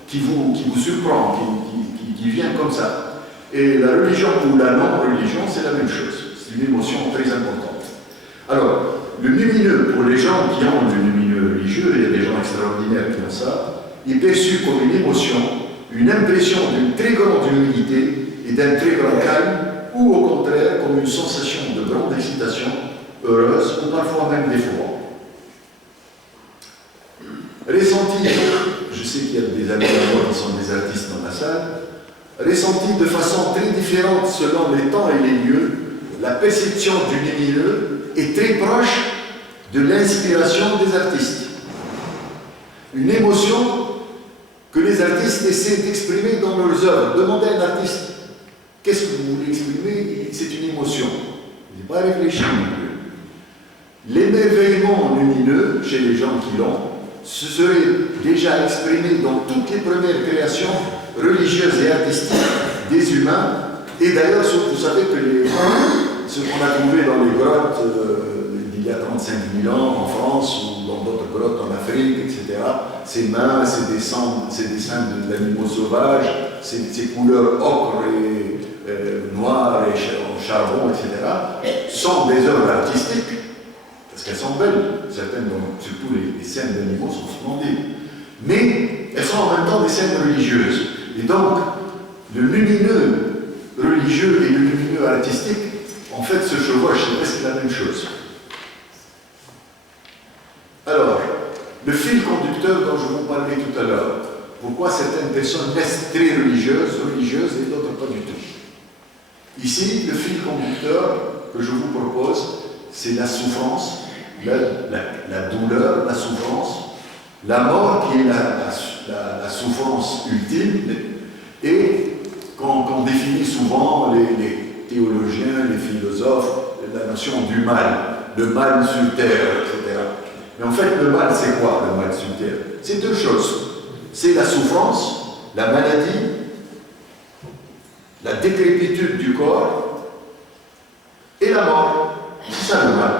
qui vous surprend, qui vient comme ça. Et la religion ou la non-religion, c'est la même chose. C'est une émotion très importante. Alors, le lumineux, pour les gens qui ont le lumineux religieux, il y a des gens extraordinaires qui ont ça, est perçu comme une émotion, une impression d'une très grande humilité et d'un très grand calme, ou au contraire comme une sensation de grande excitation, heureuse ou parfois même d'effroi. Ressenti, je sais qu'il y a des amis à moi qui sont des artistes dans la salle, ressenti de façon très différente selon les temps et les lieux, la perception du lumineux est très proche de l'inspiration des artistes. Une émotion que les artistes essaient d'exprimer dans leurs œuvres. Demandez à un artiste, qu'est-ce que vous voulez exprimer? C'est une émotion. Il n'est pas réfléchi non plus. L'émerveillement lumineux, chez les gens qui l'ont, se serait déjà exprimé dans toutes les premières créations religieuses et artistiques des humains. Et d'ailleurs, vous savez que ce qu'on a trouvé dans les grottes il y a 35 000 ans en France ou dans d'autres grottes en Afrique, etc., ces mains, ces dessins d'animaux sauvages, ces couleurs ocre et noires et charbon, etc., sont des œuvres artistiques, parce qu'elles sont belles. Certaines, surtout les scènes d'animaux, sont splendides. Mais elles sont en même temps des scènes religieuses. Et donc, le lumineux religieux et le lumineux artistique, en fait, se chevauchent, c'est presque la même chose. Alors, le fil conducteur dont je vous parlais tout à l'heure, pourquoi certaines personnes restent très religieuses et d'autres pas du tout. Ici, le fil conducteur que je vous propose, c'est la souffrance, la douleur, la souffrance, la mort qui est la souffrance ultime, et qu'on définit souvent les théologiens, les philosophes, la notion du mal, le mal sur terre, etc. Mais en fait, le mal, c'est quoi, le mal sur terre? C'est deux choses. C'est la souffrance, la maladie, la décrépitude du corps et la mort. C'est ça le mal.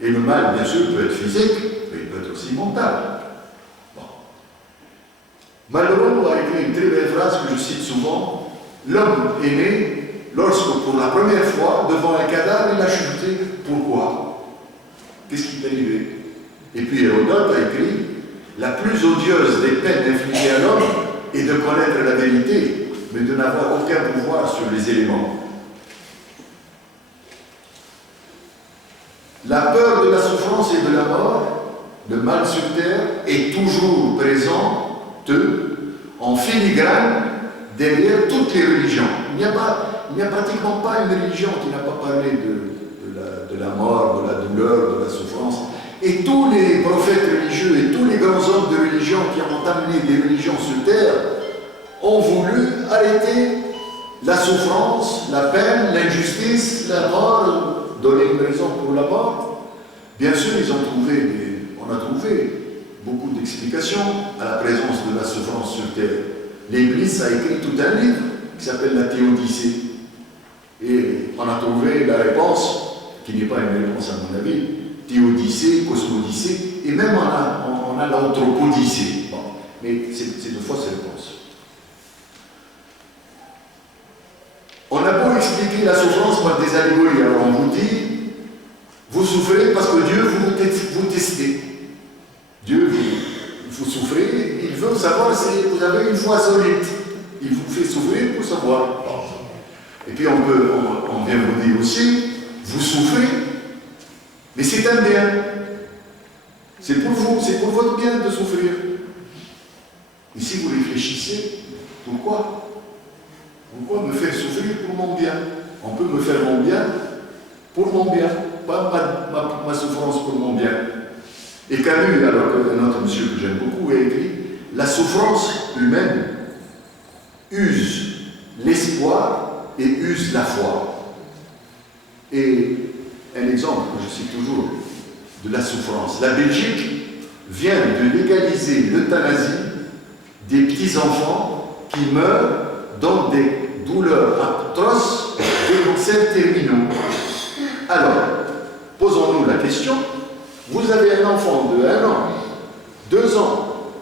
Et le mal, bien sûr, peut être physique, mais il peut être aussi mental. Bon. Malraux a écrit une très belle phrase que je cite souvent. L'homme est né lorsque, pour la première fois, devant un cadavre, il a chuté. Pourquoi? Qu'est-ce qui est arrivé? Et puis Hérodote a écrit la plus odieuse des peines infligées à l'homme est de connaître la vérité, mais de n'avoir aucun pouvoir sur les éléments. La peur de la souffrance et de la mort, le mal sur terre, est toujours présent, en filigrane, derrière toutes les religions. Il n'y a pratiquement pas une religion qui n'a pas parlé de la mort, de la douleur, de la souffrance. Et tous les prophètes religieux et tous les grands hommes de religion qui ont amené des religions sur terre ont voulu arrêter la souffrance, la peine, l'injustice, la mort, donner une raison pour la mort. Bien sûr, on a trouvé beaucoup d'explications à la présence de la souffrance sur terre. L'Église a écrit tout un livre qui s'appelle la Théodicée. Et on a trouvé la réponse, qui n'est pas une réponse à mon avis, Théodicée, Cosmodicée, et même on a l'Anthropodicée. Bon. Mais c'est de fausses réponses. On a beau expliquer la souffrance par des allégories, alors on vous dit, vous souffrez parce que Dieu vous testez. Dieu vous souffrez, il veut savoir si vous avez une foi solide. Il vous fait souffrir pour savoir. Et puis on vient vous dire aussi, vous souffrez, mais c'est un bien. C'est pour vous, c'est pour votre bien de souffrir. Et si vous réfléchissez, pourquoi? Pourquoi me faire souffrir pour mon bien? On peut me faire mon bien pour mon bien, pas ma souffrance pour mon bien. Et Camus, alors un autre monsieur que j'aime beaucoup, a écrit « La souffrance humaine use l'espoir et use la foi. » Et un exemple que je cite toujours de la souffrance. La Belgique vient de légaliser l'euthanasie des petits-enfants qui meurent dans des douleurs atroces de cancers terminaux. Alors, posons-nous la question, vous avez un enfant de 1 an, 2 ans,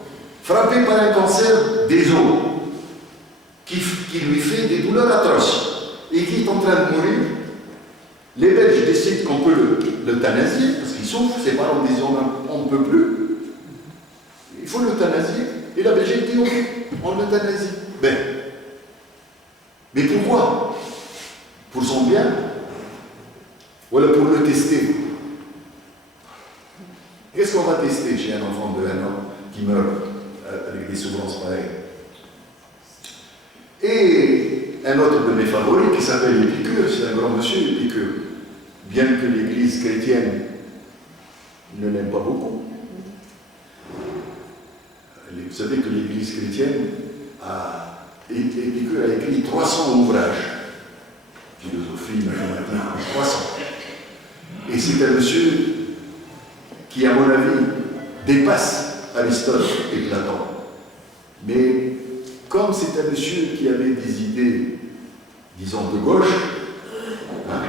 frappé par un cancer des os, qui lui fait des douleurs atroces, et qui est en train de mourir. Les Belges décident qu'on peut l'euthanasier, parce qu'ils souffrent, ses parents disent on ne peut plus. Il faut l'euthanasier, et la Belgique dit ok, on l'euthanasie. Ben, mais pourquoi? Pour son bien? Voilà, pour le tester. Qu'est-ce qu'on va tester chez un enfant de 1 an qui meurt avec des souffrances pareilles? Et un autre de mes favoris qui s'appelle Épicure, c'est un grand monsieur, Épicure. Bien que l'Église chrétienne ne l'aime pas beaucoup. Vous savez que l'Église chrétienne Épicure a écrit 300 ouvrages. Philosophie, mathématiques, 300. Et c'est un monsieur qui, à mon avis, dépasse Aristote et Platon. Mais comme c'est un monsieur qui avait des idées, disons, de gauche, hein,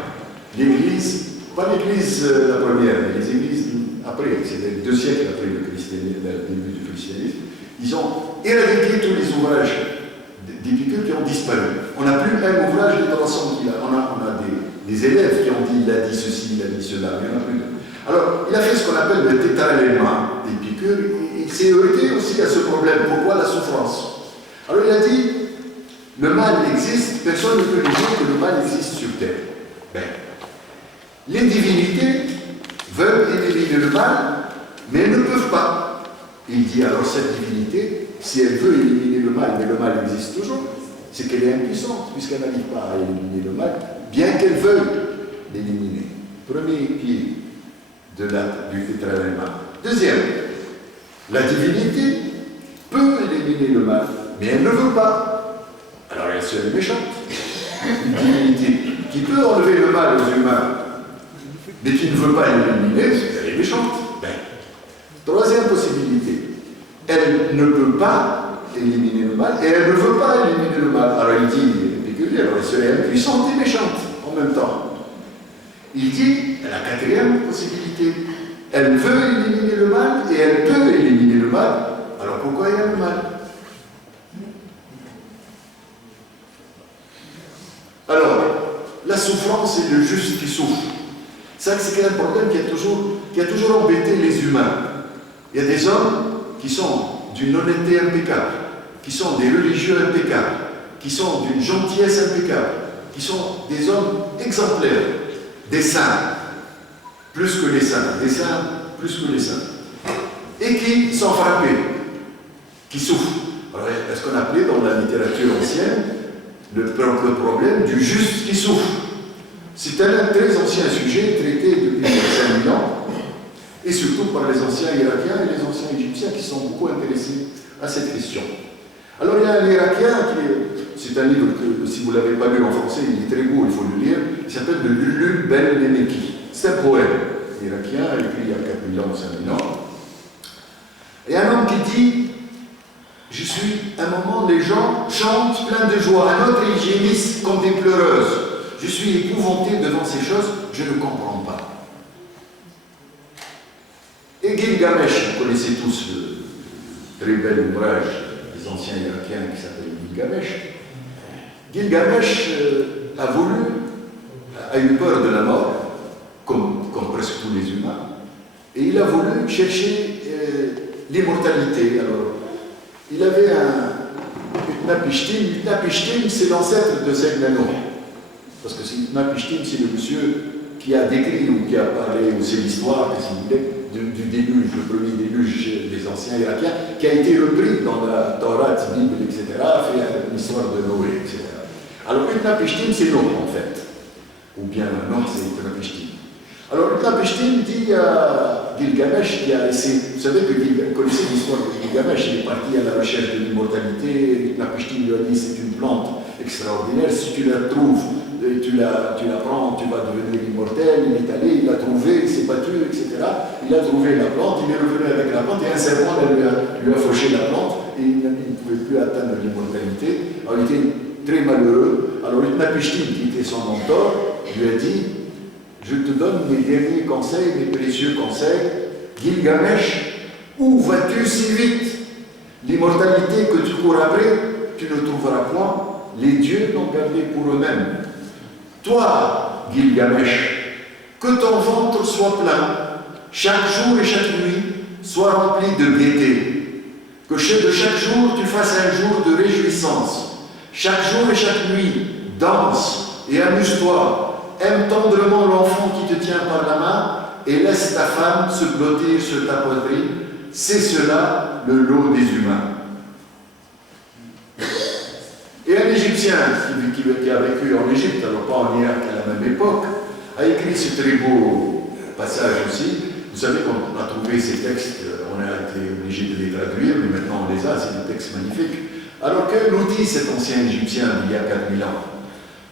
l'Église, pas l'Église la première, mais les églises après, c'est 2 siècles après le début du christianisme, ils ont éradiqué tous les ouvrages d'Épicure qui ont disparu. On n'a plus un ouvrage des 300 qu'il a. On a des élèves qui ont dit il a dit ceci, il a dit cela, mais il n'y en a plus. Alors, il a fait ce qu'on appelle le tétralemma d'Épicure. Il s'est heurté aussi à ce problème. Pourquoi la souffrance? Alors, il a dit le mal existe, personne ne peut dire que le mal existe sur terre. Ben, les divinités veulent éliminer le mal, mais elles ne peuvent pas. Il dit alors cette divinité, si elle veut éliminer le mal, mais le mal existe toujours, c'est qu'elle est impuissante, puisqu'elle n'arrive pas à éliminer le mal, bien qu'elle veuille l'éliminer. Premier pied du tétralemma. Deuxième, la divinité peut éliminer le mal, mais elle ne veut pas. Alors elle serait méchante. Une divinité qui peut enlever le mal aux humains, mais qui ne veut pas l'éliminer, elle est méchante. Ben, troisième possibilité, elle ne peut pas éliminer le mal, et elle ne veut pas éliminer le mal. Alors il dit, Épicure, alors elle serait impuissante et méchante en même temps. Il dit, la quatrième possibilité, elle veut éliminer le mal, et elle peut éliminer le mal. Alors pourquoi il y a le mal? Alors, la souffrance et le juste qui souffre. Ça, c'est un problème qui a toujours embêté les humains. Il y a des hommes qui sont d'une honnêteté impeccable, qui sont des religieux impeccables, qui sont d'une gentillesse impeccable, qui sont des hommes exemplaires, des saints, plus que les saints, des saints, plus que les saints, et qui sont frappés, qui souffrent. Alors, est-ce qu'on appelait dans la littérature ancienne le problème du juste qui souffre? C'est un très ancien sujet traité depuis 5000 ans, et surtout par les anciens Irakiens et les anciens Égyptiens qui sont beaucoup intéressés à cette question. Alors il y a un Irakien c'est un livre que si vous ne l'avez pas lu en français, il est très beau, il faut le lire, il s'appelle Le Lulu Ben Nemeki. C'est un poème irakien, écrit il y a 4000 ans, 5000 ans. Et un homme qui dit, je suis, un moment, les gens chantent plein de joie, un autre ils gémissent comme des pleureuses. Je suis épouvanté devant ces choses, je ne comprends pas. Et Gilgamesh, vous connaissez tous le très bel ouvrage des anciens Irakiens qui s'appelle Gilgamesh. Gilgamesh a eu peur de la mort, comme presque tous les humains, et il a voulu chercher l'immortalité. Alors, il avait Utnapishtim, c'est l'ancêtre de Seydina. Parce que Utnapishtim, c'est le monsieur qui a décrit ou qui a parlé, ou c'est l'histoire, si vous voulez, du déluge, le premier déluge des anciens Irakiens, qui a été repris dans la Torah, Bible, etc., fait l'histoire de Noé, etc. Alors, Utnapishtim, c'est Noé, en fait. Ou bien, non, c'est Utnapishtim. Alors, Utnapishtim dit à Gilgamesh, qui a laissé. Vous savez que vous connaissez l'histoire de Gilgamesh, il est parti à la recherche de l'immortalité. Utnapishtim lui a dit c'est une plante extraordinaire, si tu la trouves, tu la prends, tu vas devenir immortel. Il est allé, il l'a trouvé, il s'est battu, etc. Il a trouvé la plante, il est revenu avec la plante, et un serpent lui a fauché la plante, et il ne pouvait plus atteindre l'immortalité. Alors, il était très malheureux. Alors, Utnapishtim, qui était son mentor, lui a dit je te donne mes derniers conseils, mes précieux conseils. Gilgamesh, où vas-tu si vite? L'immortalité que tu cours après, tu ne trouveras point. Les dieux l'ont gardé pour eux-mêmes. Toi, Gilgamesh, que ton ventre soit plein, chaque jour et chaque nuit soit rempli de gaieté. Que de chaque jour tu fasses un jour de réjouissance. Chaque jour et chaque nuit, danse et amuse-toi. Aime tendrement l'enfant qui te tient par la main et laisse ta femme se blottir sur ta poitrine. C'est cela le lot des humains. Et un Égyptien qui a vécu en Égypte, alors pas en Irak à la même époque, a écrit ce très beau passage aussi. Vous savez qu'on a trouvé ces textes, on a été obligé de les traduire, mais maintenant on les a, c'est des textes magnifiques. Alors que nous dit cet ancien Égyptien d'il y a 4000 ans?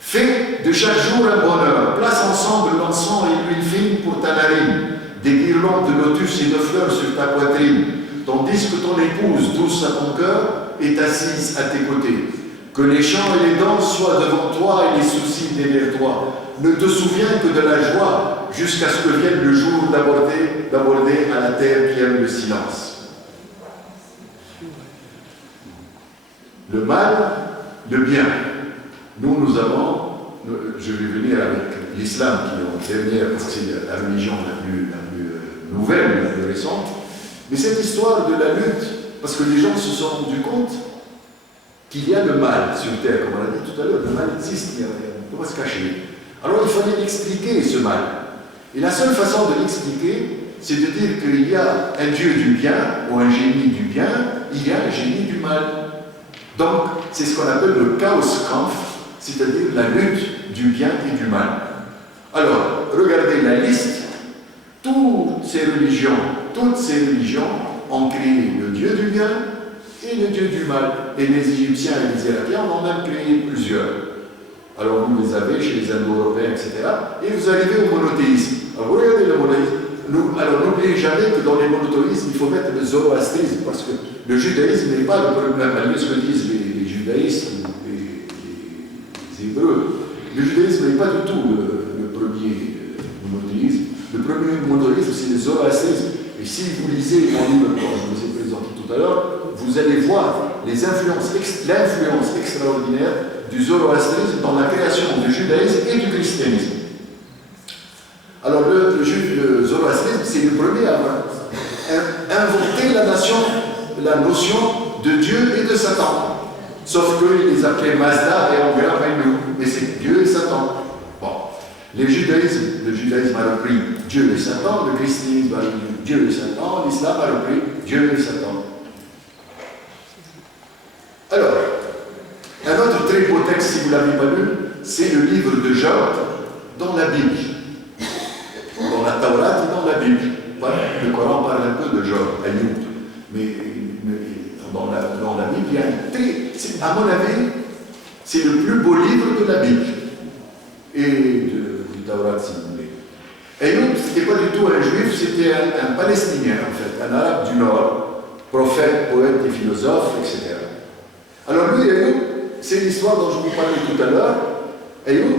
Fais de chaque jour un bonheur, place ensemble l'encens et l'huile fine pour ta narine, des guirlandes de lotus et de fleurs sur ta poitrine, tandis que ton épouse, douce à ton cœur, est assise à tes côtés. Que les chants et les danses soient devant toi et les soucis derrière toi. Ne te souviens que de la joie, jusqu'à ce que vienne le jour d'aborder à la terre qui aime le silence. Le mal, le bien. Nous avons, je vais venir avec l'islam qui est en dernière, parce que c'est la religion la plus nouvelle, la plus récente, mais cette histoire de la lutte, parce que les gens se sont rendus compte qu'il y a le mal sur Terre, comme on l'a dit tout à l'heure, le mal existe, il ne peut pas se cacher. Alors il fallait expliquer ce mal. Et la seule façon de l'expliquer, c'est de dire qu'il y a un Dieu du bien, ou un génie du bien, il y a un génie du mal. Donc, c'est ce qu'on appelle le Chaoskampf, c'est-à-dire la lutte du bien et du mal. Alors, regardez la liste. Toutes ces religions ont créé le Dieu du bien et le Dieu du mal. Et les Égyptiens et les Irakiens en ont même créé plusieurs. Alors, vous les avez chez les Indo-Européens, etc. Et vous arrivez au monothéisme. Alors, vous regardez le monothéisme. Alors, n'oubliez jamais que dans les monothéismes, il faut mettre le zoroastrisme, parce que le judaïsme n'est pas le problème, malgré ce que disent les judaïstes, les hébreux. Le judaïsme n'est pas du tout le premier monothéisme. Le premier monothéisme, c'est le zoroastrisme. Et si vous lisez mon livre, comme je vous ai présenté tout à l'heure, vous allez voir l'influence extraordinaire du zoroastrisme dans la création du judaïsme et du christianisme. Alors le zoroastrisme, c'est le premier à avoir inventé la notion de Dieu et de Satan. Sauf qu'il les appelait Mazda et en grave nous, mais c'est Dieu et Satan. Bon, le judaïsme a repris Dieu et Satan, le christianisme a repris Dieu et Satan, l'islam a repris Dieu et Satan. Alors, un autre très beau texte, si vous ne l'avez pas lu, c'est le livre de Job dans la Bible. Dans la Torah et dans la Bible. Voilà, le Coran parle un peu de Job, Ayoub. Mais dans la Bible, il y a à mon avis, c'est le plus beau livre de la Bible. Et du Torah, si vous voulez. Ayoub, ce n'était pas du tout un juif, c'était un Palestinien, en fait, un arabe du Nord, prophète, poète et philosophe, etc. Alors lui, Ayoub, c'est l'histoire dont je vous parlais tout à l'heure. Ayoub,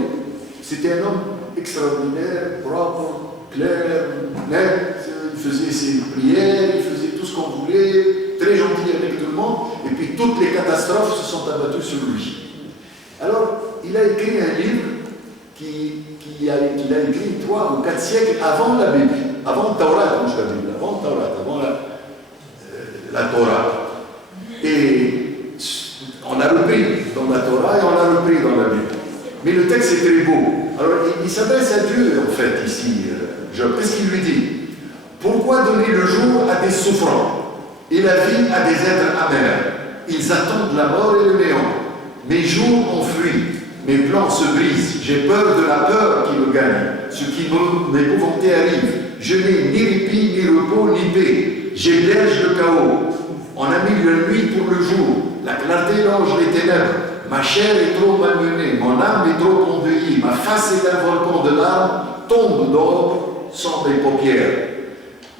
c'était un homme extraordinaire, propre, clair, net, il faisait ses prières, il faisait tout ce qu'on voulait, très gentil avec tout le monde, et puis toutes les catastrophes se sont abattues sur lui. Alors, il a écrit un livre qu'il a écrit 3 ou 4 siècles avant la Bible, avant Torah, comme je la Bible, avant Torah, avant la Torah. Et on a repris dans la Torah et on a repris dans la Bible. Mais le texte est très beau. Alors il s'adresse à Dieu en fait ici, Job. Qu'est-ce qu'il lui dit? Pourquoi donner le jour à des souffrants et la vie à des êtres amers? Ils attendent la mort et le néant. Mes jours ont fui, mes plans se brisent. J'ai peur de la peur qui me gagne. Ce qui m'épouvantait arrive. Je n'ai ni répit, ni repos, ni paix. J'héberge le chaos. On a mis la nuit pour le jour. La clarté longe les ténèbres. Ma chair est trop malmenée. Mon âme est trop endeuillée. Ma face est un volcan de larmes. Tombe d'or sans mes paupières.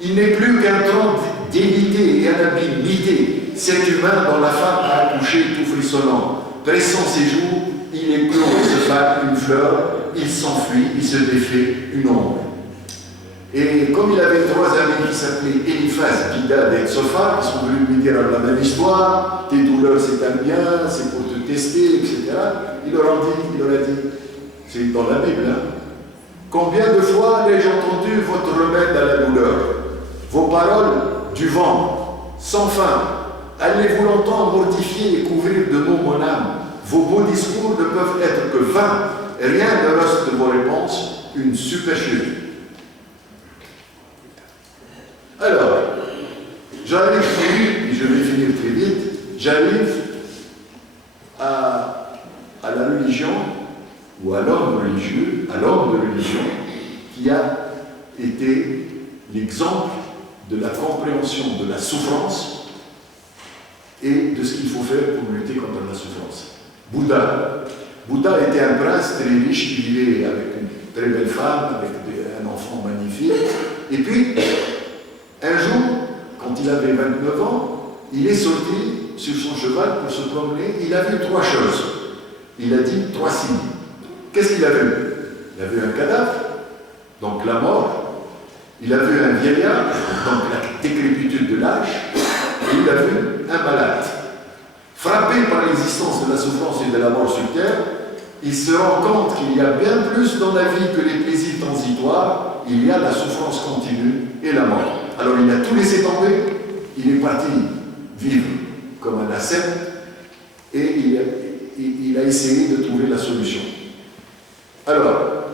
Il n'est plus qu'un tronc d'évité et un habit midé. Cet humain dont la femme a accouché tout frissonnant. Pressant ses joues, il éclore et se bat une fleur. Il s'enfuit, il se défait une ombre. Et comme il avait 3 amis qui s'appelaient Eliphaz, Bildad et Tsophar, qui sont venus lui dire la même histoire, tes douleurs c'est un bien, c'est pour te tester, etc. Il leur a dit, c'est dans la Bible, hein? Combien de fois l'ai-je entendu votre remède à la douleur? Vos paroles du vent, sans fin. Allez-vous longtemps mortifier et couvrir de mots mon âme? Vos beaux discours ne peuvent être que vains. Rien ne reste de vos réponses, une supercherie. Alors, j'arrive très vite, et je vais finir très vite, j'arrive à la religion, ou à l'homme religieux, à l'homme de religion, qui a été l'exemple de la compréhension de la souffrance et de ce qu'il faut faire pour lutter contre la souffrance. Bouddha. Bouddha était un prince très riche qui vivait avec une très belle femme, avec un enfant magnifique. Et puis, un jour, quand il avait 29 ans, il est sorti sur son cheval pour se promener. Il a vu 3 choses. Il a dit 3 signes. Qu'est-ce qu'il a vu? Il a vu un cadavre, donc la mort. Il a vu un vieillard, donc la décrépitude de l'âge. Et il a vu un malade. Frappé par l'existence de la souffrance et de la mort sur terre, il se rend compte qu'il y a bien plus dans la vie que les plaisirs transitoires. Il y a la souffrance continue et la mort. Alors il a tout laissé tomber, il est parti vivre comme un ascète et il a essayé de trouver la solution. Alors,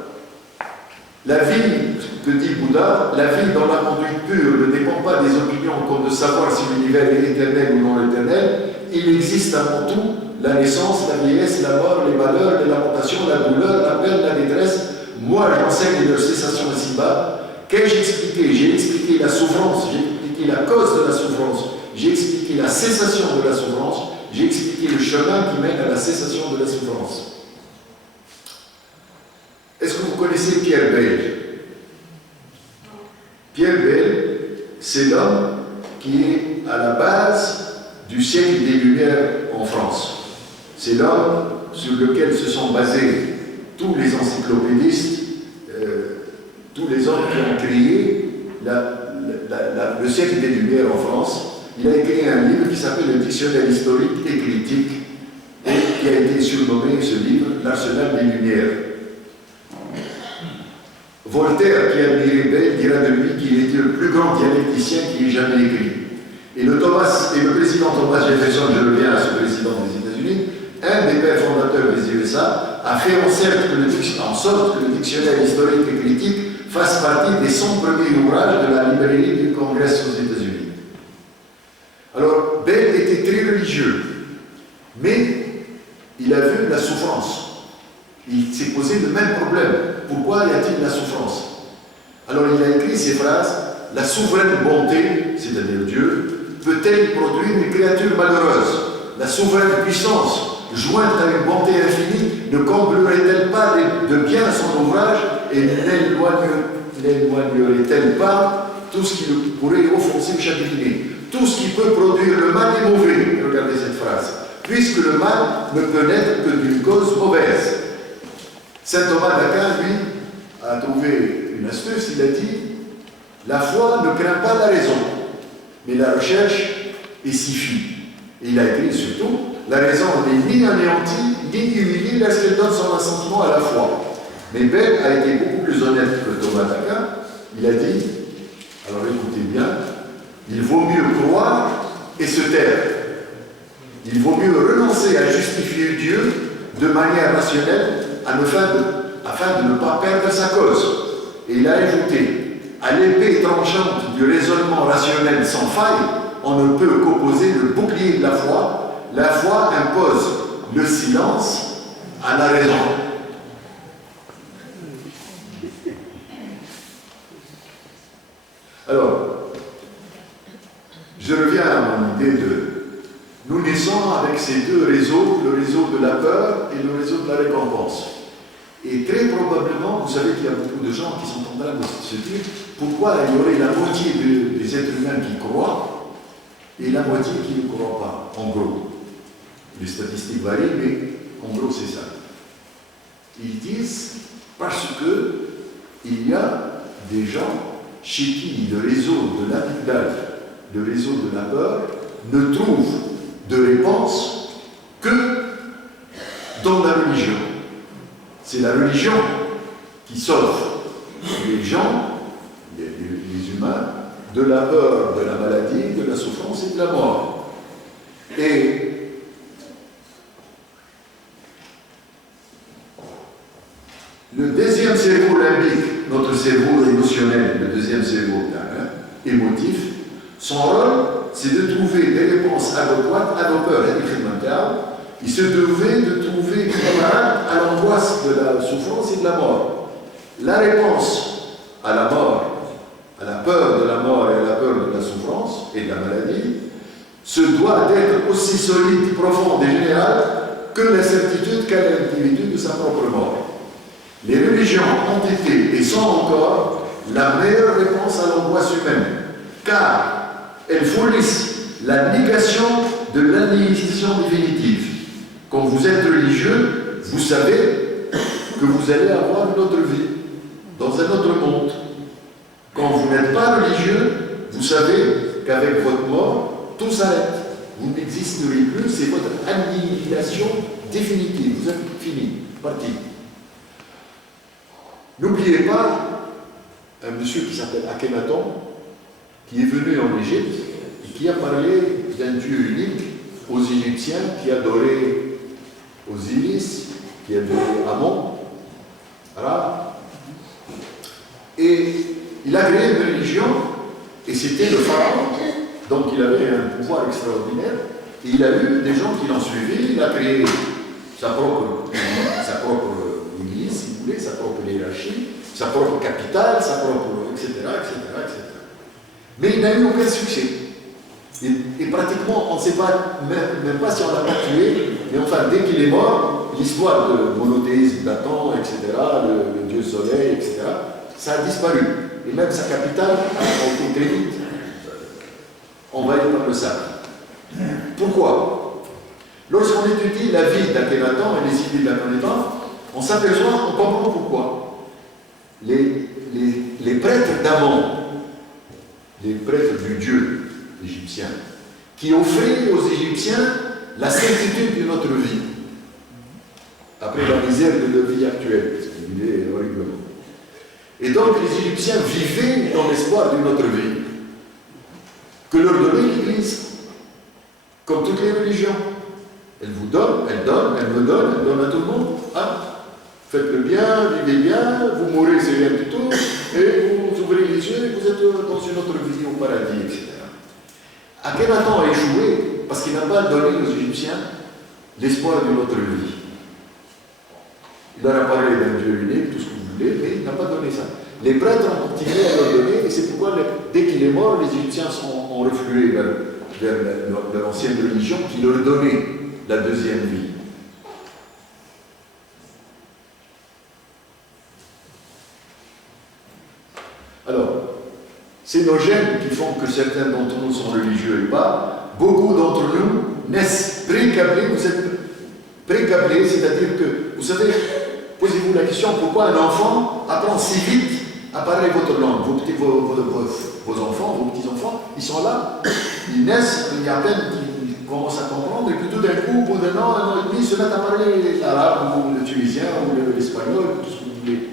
la vie, que dit Bouddha, la vie dans la conduite pure ne dépend pas des opinions comme de savoir si l'univers est éternel ou non éternel. Il existe avant tout la naissance, la vieillesse, la mort, les malheurs, les lamentations, la douleur, la peine, la détresse. Moi, j'enseigne leur cessation ici-bas. Qu'ai-je expliqué? J'ai expliqué la souffrance, j'ai expliqué la cause de la souffrance, j'ai expliqué la cessation de la souffrance, j'ai expliqué le chemin qui mène à la cessation de la souffrance. Est-ce que vous connaissez Pierre Bayle? Pierre Bayle, c'est l'homme qui est à la base du siècle des Lumières en France. C'est l'homme sur lequel se sont basés tous les encyclopédistes, tous les hommes qui ont créé le siècle des Lumières en France. Il a écrit un livre qui s'appelle le Dictionnaire historique et critique et qui a été surnommé, ce livre, l'Arsenal des Lumières. Voltaire, qui admirait Bayle, dira de lui qu'il était le plus grand dialecticien qui ait jamais écrit. Et le président Thomas Jefferson, je reviens à ce président des États-Unis, un des pères fondateurs des USA, a fait en sorte que le dictionnaire historique et critique fasse partie des 100 premiers ouvrages de la librairie du Congrès aux États-Unis. Alors, Bayle était très religieux, mais il a vu la souffrance. Il s'est posé le même problème. Pourquoi y a-t-il la souffrance? Alors il a écrit ces phrases. La souveraine bonté, c'est-à-dire Dieu, peut-elle produire une créature malheureuse? La souveraine puissance, jointe à une bonté infinie, ne comblerait-elle pas de bien son ouvrage et n'éloignerait-elle pas tout ce qui pourrait offenser ou chagriner? Tout ce qui peut produire le mal est mauvais. Regardez cette phrase. Puisque le mal ne peut naître que d'une cause mauvaise. Saint Thomas d'Aquin, lui, a trouvé une astuce. Il a dit: la foi ne craint pas la raison, mais la recherche est si fine. Et il a écrit surtout: la raison n'est ni anéantie, ni humiliée lorsqu'elle donne son assentiment à la foi. Mais Ben a été beaucoup plus honnête que Thomas d'Aquin. Il a dit, alors écoutez bien, il vaut mieux croire et se taire. Il vaut mieux renoncer à justifier Dieu de manière rationnelle afin de ne pas perdre sa cause. Et il a ajouté, à l'épée tranchante du raisonnement rationnel sans faille, on ne peut qu'opposer le bouclier de la foi. La foi impose le silence à la raison. Alors, je reviens à mon idée de... Nous naissons avec ces deux réseaux, le réseau de la peur et le réseau de la récompense. Et très probablement, vous savez qu'il y a beaucoup de gens qui sont en train de se dire pourquoi il y aurait la moitié des êtres humains qui croient et la moitié qui ne croient pas, en gros. Les statistiques varient, mais en gros c'est ça. Ils disent parce que il y a des gens chez qui le réseau de l'amygdale, le réseau de la peur, ne trouve de réponse que dans la religion. C'est la religion qui sauve les gens, les humains, de la peur, de la maladie, de la souffrance et de la mort. Et le deuxième cerveau limbique, notre cerveau émotionnel, le deuxième cerveau émotif, son rôle, c'est de trouver des réponses adéquates à nos peurs expérimentales. Il se devait de trouver des camarades à l'angoisse de la souffrance et de la mort. La réponse à la mort, à la peur de la mort et à la peur de la souffrance et de la maladie, se doit d'être aussi solide, profonde et générale que l'incertitude qu'a l'individu de sa propre mort. Les religions ont été et sont encore la meilleure réponse à l'angoisse humaine, car elles fournissent la négation de l'annihilation définitive. Quand vous êtes religieux, vous savez que vous allez avoir une autre vie, dans un autre monde. Quand vous n'êtes pas religieux, vous savez qu'avec votre mort, tout s'arrête. Vous n'existerez plus, c'est votre annihilation définitive. Vous êtes fini, parti. N'oubliez pas un monsieur qui s'appelle Akhenaton, qui est venu en Égypte et qui a parlé d'un Dieu unique aux Égyptiens qui adoraient Osiris, qui adoraient Amon, Ra. Et il a créé une religion, et c'était le pharaon, donc il avait un pouvoir extraordinaire, et il a eu des gens qui l'ont suivi, il a créé sa propre église, si vous voulez, sa propre hiérarchie, sa propre capitale, sa propre, etc., etc., etc. Mais il n'a eu aucun succès. Et pratiquement, on ne sait pas, même pas si on l'a pas tué, mais enfin, dès qu'il est mort, l'histoire de monothéisme d'Aton, etc., le dieu soleil, etc., ça a disparu. Et même sa capitale a été très vite envahie par le sable. Pourquoi? Lorsqu'on étudie la vie d'Akhenaton et les idées de l'Akhenaton, on s'aperçoit, on comprend pourquoi. Les prêtres d'Amon, les prêtres du dieu égyptien, qui offraient aux Égyptiens la certitude d'une autre vie, après la misère de leur vie actuelle, parce qu'ils vivaient horriblement. Et donc les Égyptiens vivaient dans l'espoir d'une autre vie, que leur donnait l'Église, comme toutes les religions. Elle vous donne, elle donne, elle me donne, elle donne à tout le monde. Hein? Faites le bien, vivez bien, vous mourrez, c'est rien du tout, et vous ouvrez les yeux et vous êtes dans une autre vie au paradis, etc. Akhenaton a échoué parce qu'il n'a pas donné aux Égyptiens l'espoir d'une autre vie. Il leur a parlé d'un Dieu unique, tout ce que vous voulez, mais il n'a pas donné ça. Les prêtres ont continué à leur donner, et c'est pourquoi, dès qu'il est mort, les Égyptiens ont reflué vers l'ancienne religion qui leur donnait la deuxième vie. Alors, c'est nos gènes qui font que certains d'entre nous sont religieux et pas. Beaucoup d'entre nous naissent précablés. Vous êtes précablés, c'est-à-dire que, vous savez, posez-vous la question, pourquoi un enfant apprend si vite à parler votre langue? Vos enfants, vos petits-enfants, ils sont là, ils naissent, il y a à peine qu'ils commencent à comprendre, et puis tout d'un coup, au bout d'un an et demi, ils se mettent à parler l'arabe, ou le tunisien, ou l'espagnol, tout ce que vous voulez.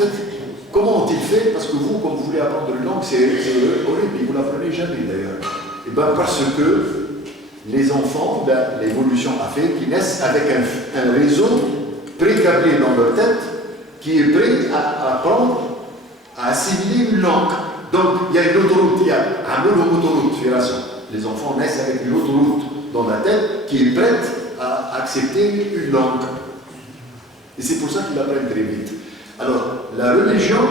fait, comment ont-ils fait? Parce que vous, quand vous voulez apprendre une langue, c'est horrible, et vous ne l'apprenez jamais d'ailleurs. Et bien parce que les enfants, l'évolution a fait qu'ils naissent avec un réseau pré-câblé dans leur tête qui est prêt à apprendre, à assimiler une langue. Donc il y a une autoroute, il y a un autoroute, les enfants naissent avec une autoroute dans la tête qui est prête à accepter une langue. Et c'est pour ça qu'ils apprennent très vite. Alors, la religion,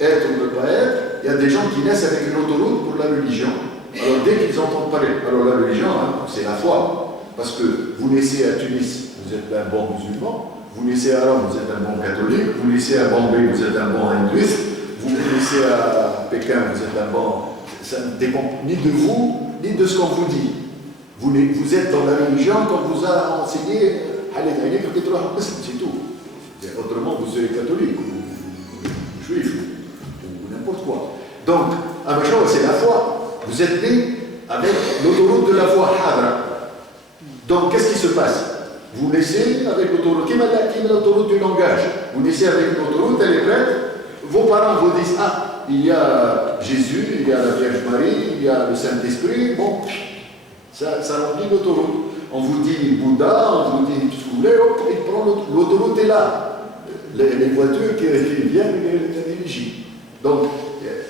être ou ne pas être, il y a des gens qui naissent avec une autoroute pour la religion. Alors, dès qu'ils entendent parler, alors la religion, c'est la foi. Parce que vous naissez à Tunis, vous êtes un bon musulman. Vous naissez à Rome, vous êtes un bon catholique. Vous naissez à Bombay, vous êtes un bon hindouiste. Vous naissez à Pékin, vous êtes un bon... Ça ne dépend ni de vous, ni de ce qu'on vous dit. Vous êtes dans la religion quand vous a enseigné c'est tout. Autrement, vous serez catholique, ou juif, ou n'importe quoi. Donc, c'est la foi. Vous êtes né avec l'autoroute de la foi, Hadra. Donc, qu'est-ce qui se passe? Vous naissez avec l'autoroute. Qui est l'autoroute du langage? Vous naissez avec l'autoroute, elle est prête. Vos parents vous disent, ah, il y a Jésus, il y a la Vierge Marie, il y a le Saint-Esprit. Bon, ça remplit l'autoroute. On vous dit Bouddha, on vous dit tout ce que vous voulez, hop, il prend l'autoroute est là. Les voitures qui viennent, les dirigent. Donc,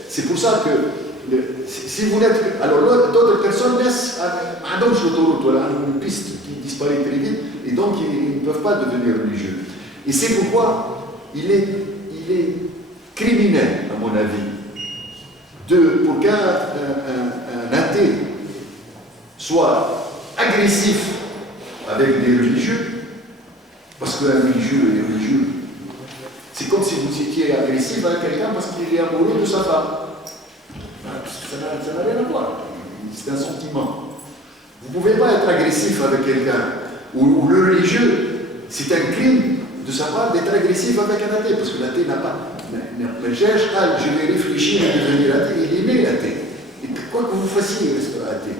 c'est pour ça que si vous n'êtes... Alors, d'autres personnes naissent à l'autoroute, voilà, une piste qui disparaît très vite, et donc ils ne peuvent pas devenir religieux. Et c'est pourquoi il est criminel, à mon avis, pour qu'un athée soit agressif avec des religieux, parce qu'un religieux est religieux. C'est comme si vous étiez agressif avec quelqu'un parce qu'il est amoureux de sa femme. Ça n'a rien à voir. C'est un sentiment. Vous ne pouvez pas être agressif avec quelqu'un. Ou le religieux, c'est un crime de sa part d'être agressif avec un athée, parce que l'athée n'a pas. Mais je vais réfléchir à devenir athée, il est né athée. Et quoi que vous fassiez, il restera athée.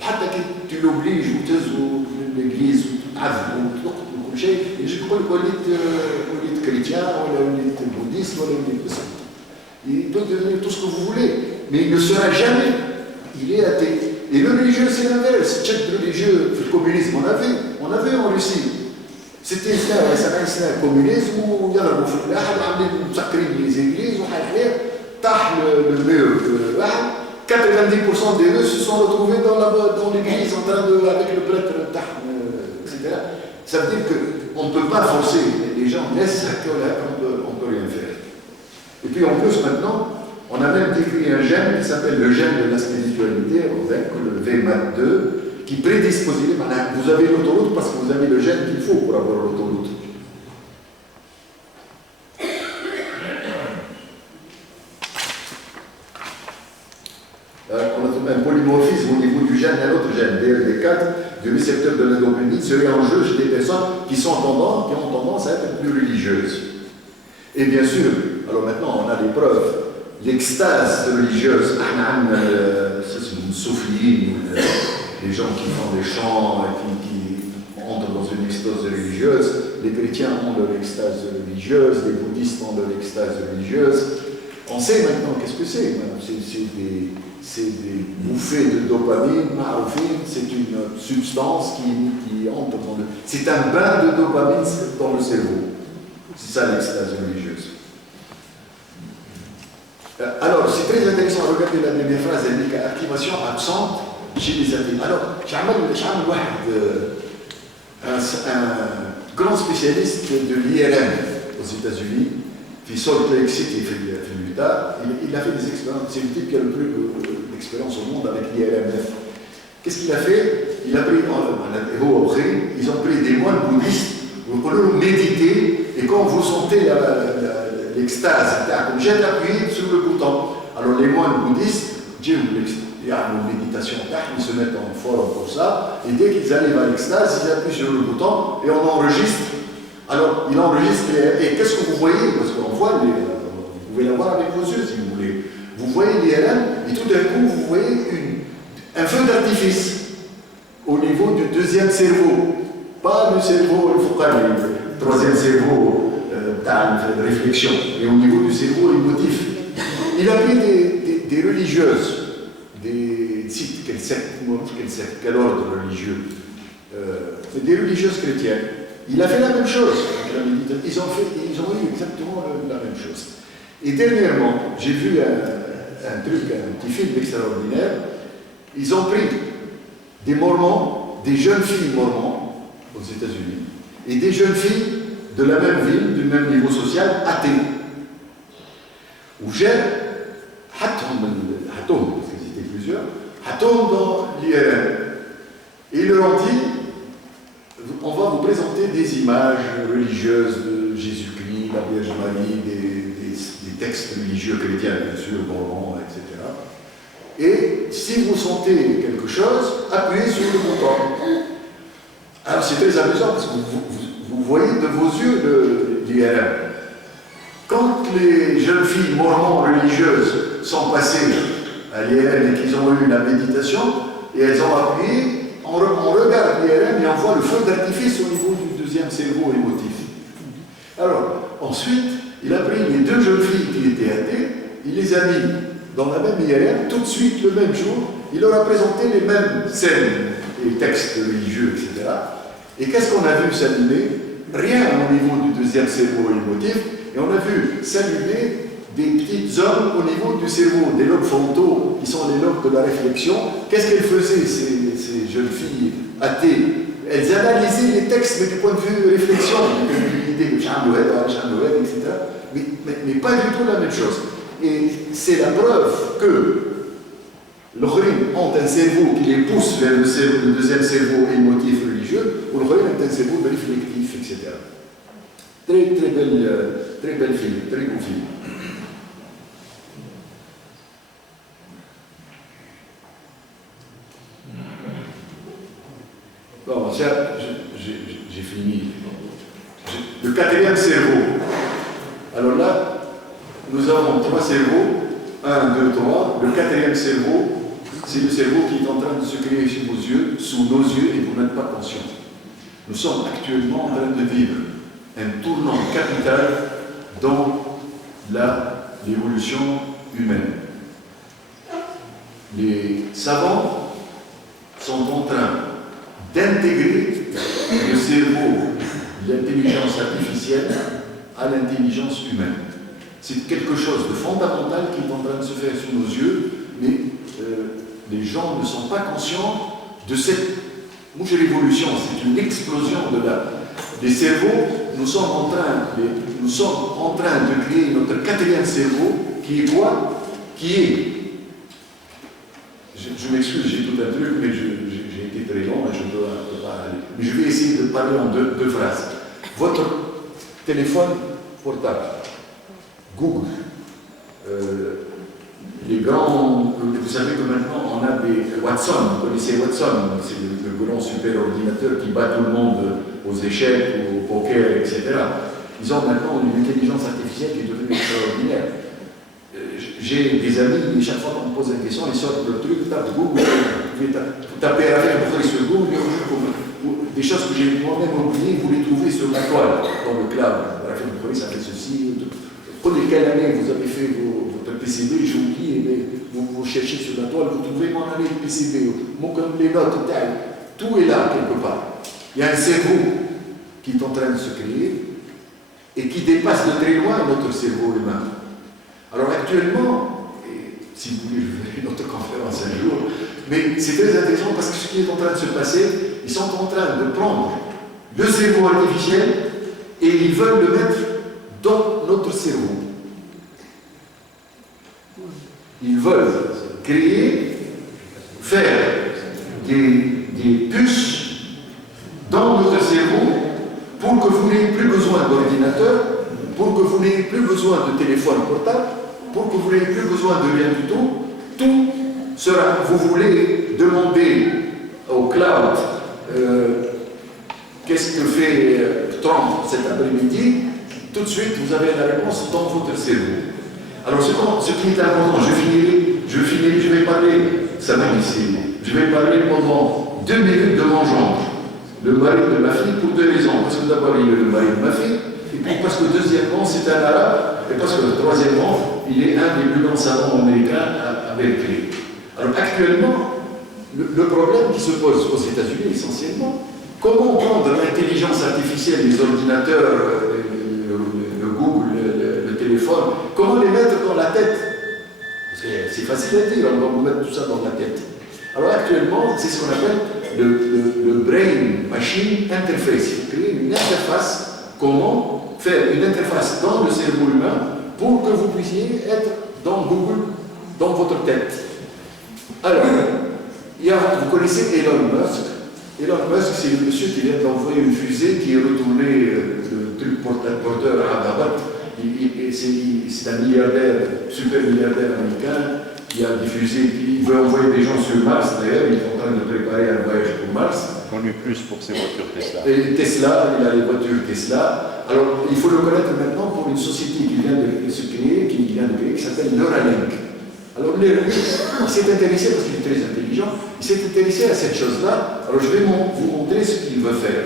حتى tu l'obliges وتهزو l'église وكل شيء يجي يقول لك وليت chrétien ولا وليت bouddhiste ولا وليت il peut devenir tout ce que vous voulez mais il ne sera jamais il est athée et le religieux c'est l'inverse le religieux le communisme on avait en Russie c'était un communisme où il y a les églises le mur 90% des Russes se sont retrouvés dans l'église en train avec le prêtre, etc. Ça veut dire qu'on ne peut pas forcer. Les gens laissent on peut rien faire. Et puis en plus maintenant, on a même décrit un gène qui s'appelle le gène de la spiritualité, le VMAT2, qui prédispose. Vous avez l'autoroute parce que vous avez le gène qu'il faut pour avoir l'autoroute. On a trouvé un polymorphisme au niveau du gène et l'autre gène, DLD4, du récepteur de la dopamine, serait en jeu chez des personnes qui ont tendance à être plus religieuses. Et bien sûr, alors maintenant on a des preuves, l'extase religieuse, c'est une soufie, les gens qui font des chants, qui entrent dans une extase religieuse, les chrétiens ont leur extase religieuse, les bouddhistes ont leur extase religieuse. On sait maintenant qu'est-ce que c'est. C'est des bouffées de dopamine, c'est une substance qui entre dans le... C'est un bain de dopamine dans le cerveau. C'est ça l'extase religieuse. Alors, c'est très intéressant, regardez la dernière phrase, elle dit qu'activation absente chez les athées. Alors, un grand spécialiste de l'IRM aux États-Unis, qui sort de Lake City, il a fait des expériences. C'est le type qui a le plus d'expérience au monde avec l'IRMF. Qu'est-ce qu'il a fait? Ils ont pris des moines bouddhistes, vous pouvez méditer, et quand vous sentez l'extase, vous appuyez sur le bouton. Alors les moines bouddhistes, il y a une méditation, ils se mettent en forme pour ça, et dès qu'ils arrivent à l'extase, ils appuient sur le bouton et on enregistre. Alors, il enregistre et qu'est-ce que vous voyez? Parce qu'on voit, vous pouvez la voir avec vos yeux si vous voulez. Vous voyez l'IRM et tout d'un coup, vous voyez un feu d'artifice au niveau du deuxième cerveau. Pas le cerveau, le troisième cerveau de réflexion, et au niveau du cerveau émotif. Il a pris des religieuses, des sites, quel ordre religieux, des religieuses chrétiennes. Il a fait la même chose avec la méditation. Ils ont eu exactement la même chose. Et dernièrement, j'ai vu un petit film extraordinaire. Ils ont pris des Mormons, des jeunes filles Mormons aux États-Unis, et des jeunes filles de la même ville, du même niveau social, athées. Où j'ai parce qu'ils étaient plusieurs, dans l'IRM. Et ils leur ont dit, on va vous présenter des images religieuses de Jésus-Christ, la Vierge Marie, des textes religieux chrétiens, bien sûr, mormons, etc. Et si vous sentez quelque chose, appuyez sur le bouton. Alors c'est très amusant parce que vous voyez de vos yeux l'IRM. Quand les jeunes filles mormons religieuses sont passées à l'IRM et qu'ils ont eu la méditation, et elles ont appuyé, on regarde l'IRM et on voit le feu d'artifice au niveau du deuxième cerveau émotif. Alors, ensuite, il a pris les deux jeunes filles qui étaient athées, il les a mis dans la même IRM, tout de suite, le même jour, il leur a présenté les mêmes scènes et textes religieux, etc. Et qu'est-ce qu'on a vu s'allumer? Rien au niveau du deuxième cerveau émotif, et on a vu s'allumer des petites zones au niveau du cerveau, des lobes frontaux, qui sont les lobes de la réflexion. Qu'est-ce qu'elles faisaient, ces jeunes filles athées? Elles analysaient les textes, mais du point de vue réflexion, l'idée de Jean Noël, etc. Mais pas du tout la même chose. Et c'est la preuve que l'Okhrim ont un cerveau qui les pousse vers le deuxième cerveau émotif religieux, ou l'Okhrim ont un cerveau réflectif, etc. Très belle film, très beau film. Bon, j'ai fini. Le quatrième cerveau. Alors là, nous avons trois cerveaux. 1, 2, 3. Le quatrième cerveau, c'est le cerveau qui est en train de se créer sous nos yeux, et vous n'êtes pas conscient. Nous sommes actuellement en train de vivre un tournant capital dans l'évolution humaine. Les savants sont en train d'intégrer le cerveau, l'intelligence artificielle, à l'intelligence humaine. C'est quelque chose de fondamental qui est en train de se faire sous nos yeux, mais les gens ne sont pas conscients de cette l'évolution. C'est une explosion des cerveaux. Nous sommes en train de créer notre quatrième cerveau, qui est quoi? Qui est, je m'excuse, j'ai tout un truc, mais j'ai été très long et je dois pas aller. Mais je vais essayer de parler en deux phrases. Votre téléphone portable, Google, les grands, vous savez que maintenant on a des Watson, vous connaissez Watson, c'est le grand super ordinateur qui bat tout le monde aux échecs, au poker, etc. Ils ont maintenant une intelligence artificielle qui est devenue extraordinaire. J'ai des amis, chaque fois qu'on me pose une question, ils sortent le truc, tape Google, vous tapez à faire sur Google, des choses que j'ai moi-même oubliées, vous les trouvez sur la toile, dans le cloud. Ça fait ceci. Prenez quelle année vous avez fait votre PCB, j'ai oublié, mais vous cherchez sur la toile, vous trouvez mon année de PCB, comme les notes, tout est là quelque part. Il y a un cerveau qui est en train de se créer et qui dépasse de très loin notre cerveau humain. Alors actuellement, et si vous voulez, je ferai une autre conférence un jour, mais c'est très intéressant parce que ce qui est en train de se passer, ils sont en train de prendre le cerveau artificiel et ils veulent le mettre dans notre cerveau. Ils veulent créer, faire des puces dans notre cerveau pour que vous n'ayez plus besoin d'ordinateur, pour que vous n'ayez plus besoin de téléphone portable, pour que vous n'ayez plus besoin de rien du tout. Tout sera, vous voulez demander au cloud qu'est-ce que fait Trump cet après-midi, tout de suite vous avez la réponse dans votre cerveau. Alors ce qui est important, je vais parler, ça va ici, je vais parler pendant 2 minutes de mon gendre, le mari de ma fille, pour 2 raisons. Parce que d'abord il est le mari de ma fille, Et puis parce que deuxièmement, c'est un arabe, et parce que troisièmement, il est un des plus grands savants américains à Berkeley. Alors actuellement, le problème qui se pose aux États-Unis essentiellement, comment prendre l'intelligence artificielle, les ordinateurs, le Google, le téléphone, comment les mettre dans la tête? Parce que c'est facile à dire, on va vous mettre tout ça dans la tête. Alors actuellement, c'est ce qu'on appelle le Brain Machine Interface. Créer une interface, comment faire une interface dans le cerveau humain pour que vous puissiez être dans Google, dans votre tête. Alors, vous connaissez Elon Musk. Elon Musk, c'est le monsieur qui vient d'envoyer une fusée qui est retournée, le truc porteur à Rabat. C'est un milliardaire, super milliardaire américain qui a diffusé, il veut envoyer des gens sur Mars. D'ailleurs, il est en train de préparer un voyage pour Mars. Connu plus pour ses voitures Tesla. Et Tesla, il a les voitures Tesla. Alors, il faut le connaître maintenant pour une société qui vient de se créer, qui s'appelle Neuralink. Alors, Neuralink, il s'est intéressé, parce qu'il est très intelligent, il s'est intéressé à cette chose-là. Alors, je vais vous montrer ce qu'il veut faire.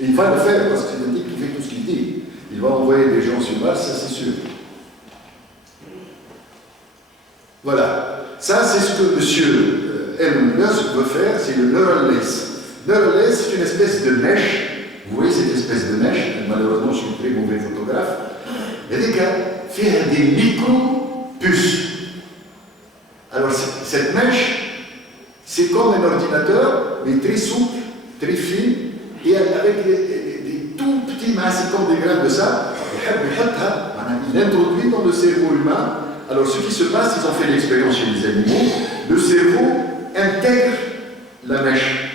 Et il va le faire, parce que c'est un type qui fait tout ce qu'il dit. Il va envoyer des gens sur Mars, ça c'est sûr. Voilà. Ça, c'est ce que M. Elon Musk veut faire, c'est le Neuraless. Neuraless, c'est une espèce de mèche. Vous voyez cette espèce de mèche? Malheureusement, je suis un très mauvais photographe. Il y a des gars qui font des micro-puces. Alors, cette mèche, c'est comme un ordinateur, mais très souple, très fin, et avec des tout petits masses, comme des grains de sable. Il introduit dans le cerveau humain. Alors, ce qui se passe, ils ont fait l'expérience chez les animaux, le cerveau intègre la mèche.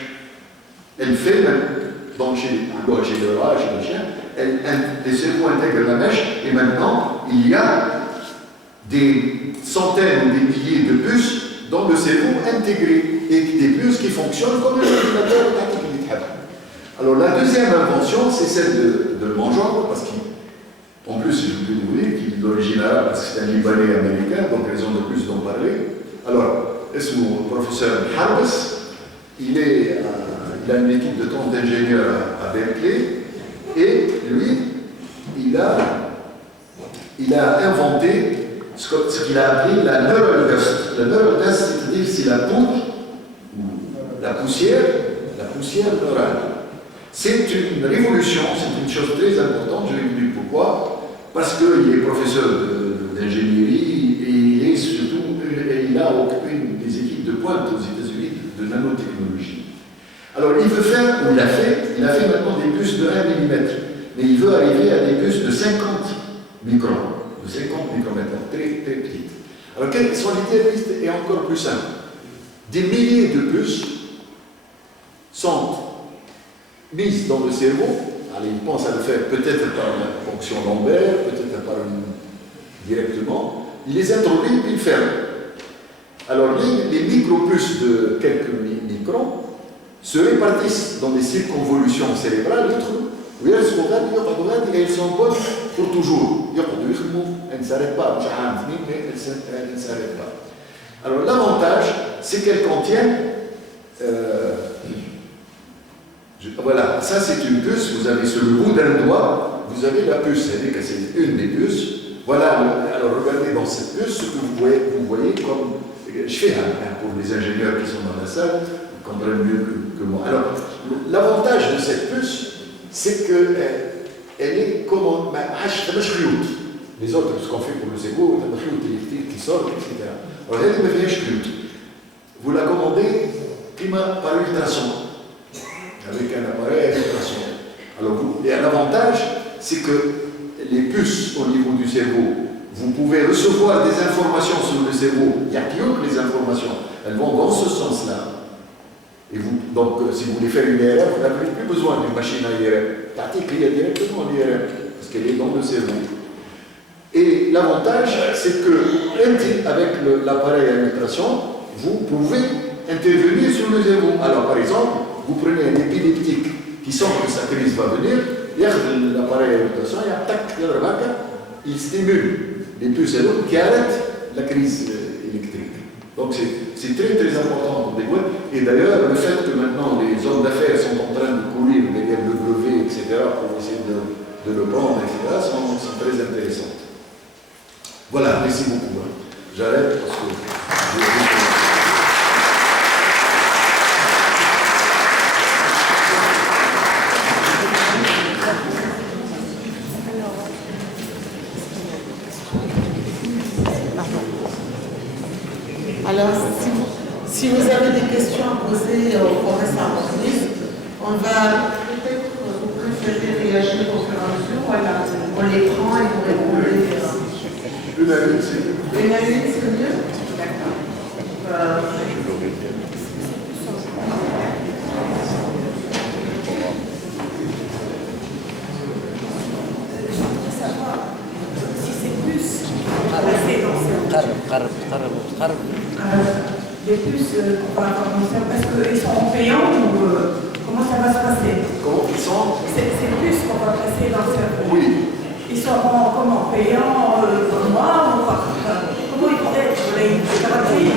Elle fait, chez le rat, chez le chien, le cerveau intègre la mèche, et maintenant, il y a des centaines, des milliers de puces dans le cerveau intégré, et des puces qui fonctionnent comme un ordinateur. Alors, la deuxième invention, c'est celle de Mangeant, parce qu'en plus, je peux vous dire qu'il est d'origine arabe, parce que c'est un Libanais américain, donc raison de plus d'en parler. Alors, le professeur Harbes, il a une équipe de 30 ingénieurs à Berkeley, et lui, il a inventé ce qu'il a appelé la neural dust. La neural dust, c'est-à-dire c'est la poudre, ou la poussière neurale. C'est une révolution, c'est une chose très importante, je vais vous dire pourquoi. Parce qu'il est professeur d'ingénierie et il a occupé une des équipes de pointe aux États-Unis de nanotechnologie. Alors il veut faire, ou il a fait maintenant des puces de 1 mm, mais il veut arriver à des puces de 50 microns, de 50 micromètres, très très petites. Alors son idée est encore plus simple. Des milliers de puces sont mises dans le cerveau. Allez, il pense à le faire peut-être par la fonction Lambert, peut-être par directement. Il les introduit puis il ferme. Alors les micro-puces de quelques microns se répartissent dans des circonvolutions cérébrales, et elles sont bonnes pour toujours. Elles ne s'arrêtent pas. Elles ne s'arrêtent pas. Alors l'avantage, c'est qu'elles contiennent voilà, ça c'est une puce, vous avez sur le bout d'un doigt, vous avez la puce, c'est-à-dire que c'est une des puces. Voilà, alors regardez dans cette puce ce que vous voyez comme. Je fais pour les ingénieurs qui sont dans la salle, ils comprennent mieux que moi. Alors, l'avantage de cette puce, c'est qu'elle est comme. Les autres, ce qu'on fait pour le cerveau, il y a électrique qui sort, etc. Alors, elle est vous la commandez par ultrason. Avec un appareil à ultrason. Alors, et un avantage, c'est que les puces au niveau du cerveau, vous pouvez recevoir des informations sur le cerveau. Il n'y a que les informations. Elles vont dans ce sens-là. Et donc, si vous voulez faire une IRM, vous n'avez plus besoin d'une machine à IRM. Il y a directement l'IRM, parce qu'elle est dans le cerveau. Et l'avantage, c'est que, avec l'appareil à ultrason, vous pouvez intervenir sur le cerveau. Alors, par exemple, vous prenez un épileptique qui sent que sa crise va venir, l'appareil à ultrason, il stimule les puces qui arrêtent la crise électrique. Donc c'est très très important pour des boîtes. Et d'ailleurs, le fait que maintenant les hommes d'affaires sont en train de courir derrière le brevet, etc., pour j'apprécie beaucoup. Hein. J'arrête parce que... Alors, si vous avez des questions à poser au professeur Smith, on va peut-être, vous préférez réagir au fur et à mesure, voilà, on les prend et vous répondez. Une à une, c'est Une à une, c'est mieux? D'accord. Les puces qu'on va commencer, est-ce qu'ils sont payants ou comment ça va se passer? Comment ils sont? Ces puces qu'on va passer dans le cerveau, Oui. ils seront comment? Payants pour moi ou quoi? Comment ils vont être? Les thérapies?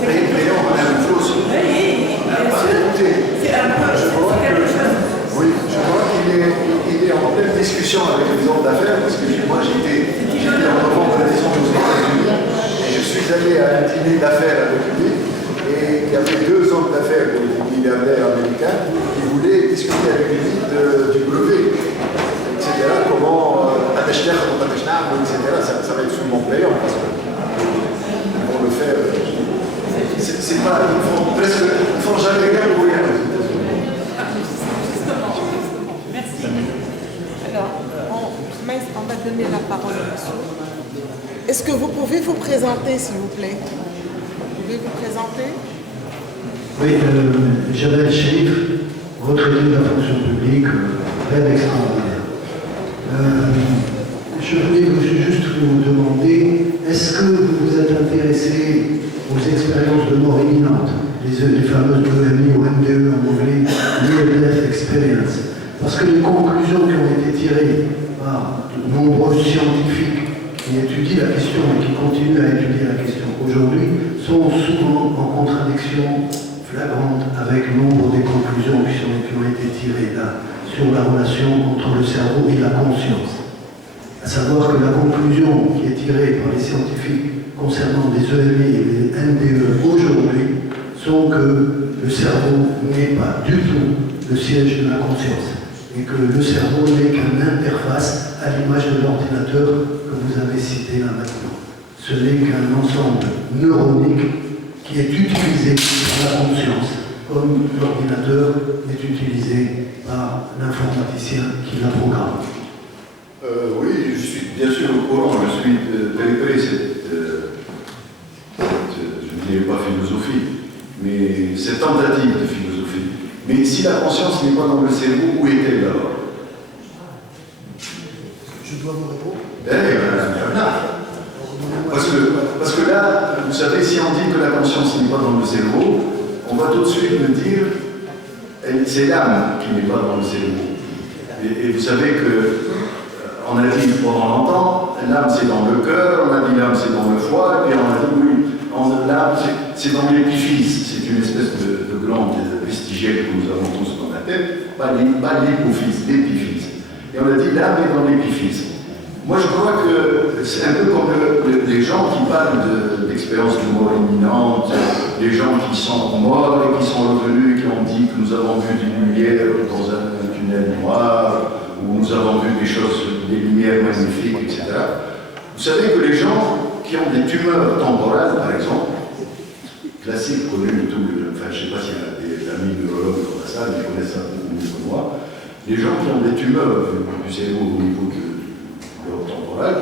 Payants, on a une chose. Oui, bien sûr. C'est un peu quelque chose. Oui, je crois qu'il est en pleine discussion avec les hommes d'affaires, parce que moi j'étais en novembre à descendre aux États-Unis, et je suis allé à un dîner d'affaires avec lui, et il y avait deux hommes d'affaires, des milliardaires américains, qui voulaient discuter avec lui du brevet, etc. Comment, etc. Ça va être souvent payant, parce que pour le faire, c'est pas, ils font jamais rien pour rien. Merci. Alors, on va donner la parole à monsieur. Est-ce que vous pouvez vous présenter, s'il vous plaît? Vous pouvez vous présenter? Oui, Jabel Chérif, retraité de la fonction publique, rêve extraordinaire. Je voulais juste vous demander, est-ce que vous vous êtes intéressé aux expériences de mort imminente, les fameuses EMI ou MDE en anglais, Near Death Experience? Parce que les conclusions qui ont été tirées par de nombreux scientifiques qui étudient la question et qui continuent à étudier la question aujourd'hui sont souvent en contradiction flagrante avec nombre des conclusions qui ont été tirées là sur la relation entre le cerveau et la conscience. À savoir que la conclusion qui est tirée par les scientifiques concernant les EMI et les NDE aujourd'hui sont que le cerveau n'est pas du tout le siège de la conscience et que le cerveau n'est qu'une interface à l'image de l'ordinateur que vous avez cité là maintenant. Ce n'est qu'un ensemble neuronique qui est utilisé par la conscience, comme l'ordinateur est utilisé par l'informaticien qui la programme. Oui, je suis bien sûr au courant, je suis très près je ne dirais pas philosophie, mais cette tentative de philosophie. Mais si la conscience n'est pas dans le cerveau, où est-elle alors? Je dois vous répondre? Parce que là, vous savez, si on dit que la conscience n'est pas dans le cerveau, on va tout de suite me dire c'est l'âme qui n'est pas dans le cerveau. Et vous savez que on a dit pendant longtemps, l'âme c'est dans le cœur, on a dit l'âme c'est dans le foie, et puis on a dit oui, l'âme c'est dans l'épiphyse, c'est une espèce de glande vestigielle que nous avons tous dans la tête, pas l'hypophyse, l'épiphyse. Et on a dit l'âme est dans l'épiphyse. Moi je crois que c'est un peu comme les gens qui parlent d'expériences de mort imminente, les gens qui sont morts et qui sont revenus et qui ont dit que nous avons vu des lumières dans un tunnel noir, où nous avons vu des choses, des lumières magnifiques, etc. Vous savez que les gens qui ont des tumeurs temporales, par exemple, classiques, connus de tout, enfin je ne sais pas s'il y a des amis neurologues dans la salle, ils connaissent ça beaucoup mieux que moi, les gens qui ont des tumeurs du cerveau au niveau de leur temporale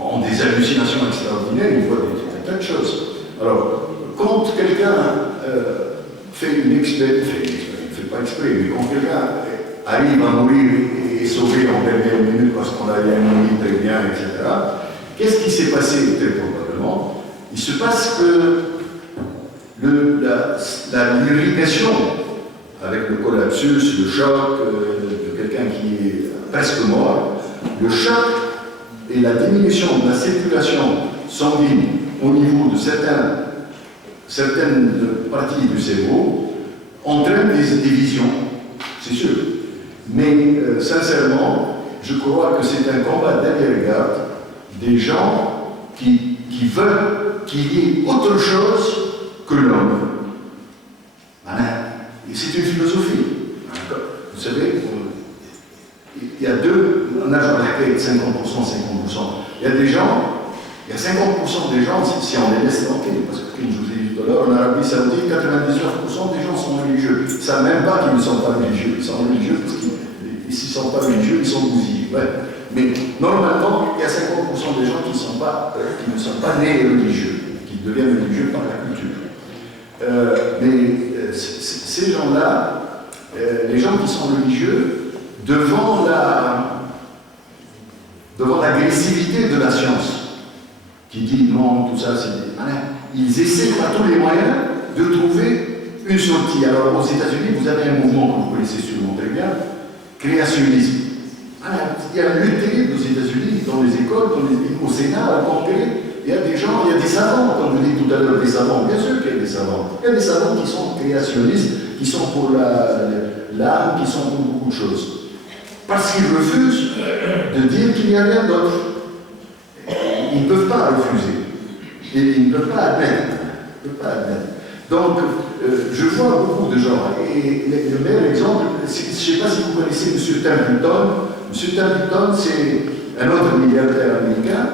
ont des hallucinations extraordinaires, ils voient des tas de choses. Alors, quand quelqu'un fait une expérience, il ne fait pas exprès, mais quand quelqu'un arrive à mourir et est sauvé en dernière minute parce qu'on a réanimé très bien, etc., qu'est-ce qui s'est passé très probablement? Il se passe que l'irritation avec le collapsus, le choc de quelqu'un qui est presque mort, le choc et la diminution de la circulation sanguine au niveau de certaines parties du cerveau entraînent des visions, c'est sûr. Mais sincèrement, je crois que c'est un combat derrière-garde des gens qui veulent qu'il y ait autre chose que l'homme. Voilà. Et c'est une philosophie. Vous savez, il y a deux, on a arrêté 50%, 50%. Il y a des gens, il y a 50% des gens, si on les laisse tranquilles, parce que comme je vous ai dit tout à l'heure, en Arabie Saoudite, 99% des gens sont religieux. Ils ne savent même pas qu'ils ne sont pas religieux. Ils sont religieux parce qu'ils ne sont pas religieux, ils sont bousillés. Ouais. Mais normalement, il y a 50% des gens qui ne sont pas nés religieux, qui deviennent religieux par la culture. Mais ces gens-là, les gens qui sont religieux, devant l'agressivité de la science, qui dit non, tout ça, c'est malin, ils essaient par tous les moyens de trouver une sortie. Alors aux États-Unis, vous avez un mouvement que vous connaissez sûrement très bien, créationnisme. Il y a lutté aux États-Unis, dans les écoles, au Sénat, au Congrès. Il y a des gens, il y a des savants, comme vous dites tout à l'heure, des savants, bien sûr qu'il y a des savants. Il y a des savants qui sont créationnistes, qui sont pour l'âme, qui sont pour beaucoup de choses. Parce qu'ils refusent de dire qu'il n'y a rien d'autre. Ils ne peuvent pas refuser. Et ils ne peuvent pas admettre. Donc, je vois beaucoup de gens. Et le meilleur exemple, je ne sais pas si vous connaissez M. Templeton. M. Templeton, c'est un autre milliardaire américain.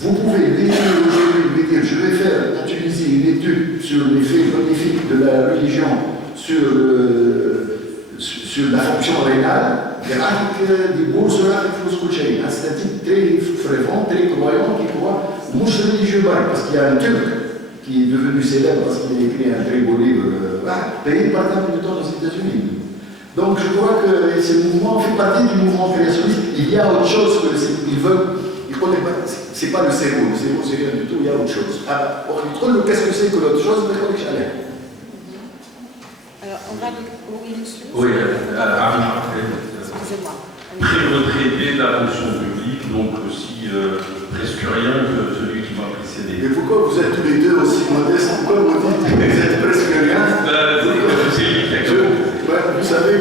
Vous pouvez lui dire aujourd'hui, lui dire, je vais faire en Tunisie une étude sur l'effet bénéfique de la religion sur la fonction rénale. Des bourses là, c'est un type très fervent, très croyant, qui croit, mouche religieux, parce qu'il y a un Turc qui est devenu célèbre parce qu'il a écrit un très beau livre, payé par Templeton aux États-Unis. Donc je crois que ce mouvement fait partie du mouvement créationniste. Il y a autre chose que ils veulent. C'est pas le cerveau c'est rien du tout, il y a autre chose. Qu'est-ce que c'est que l'autre chose? Alors, on va... Oui, monsieur. Oui, Excusez-moi. Pré-retraité de la fonction publique, donc aussi presque rien que celui qui m'a précédé. Et pourquoi vous êtes tous les deux aussi modestes? Pourquoi vous dites que vous êtes presque rien? C'est lui qui a commencé. Vous savez,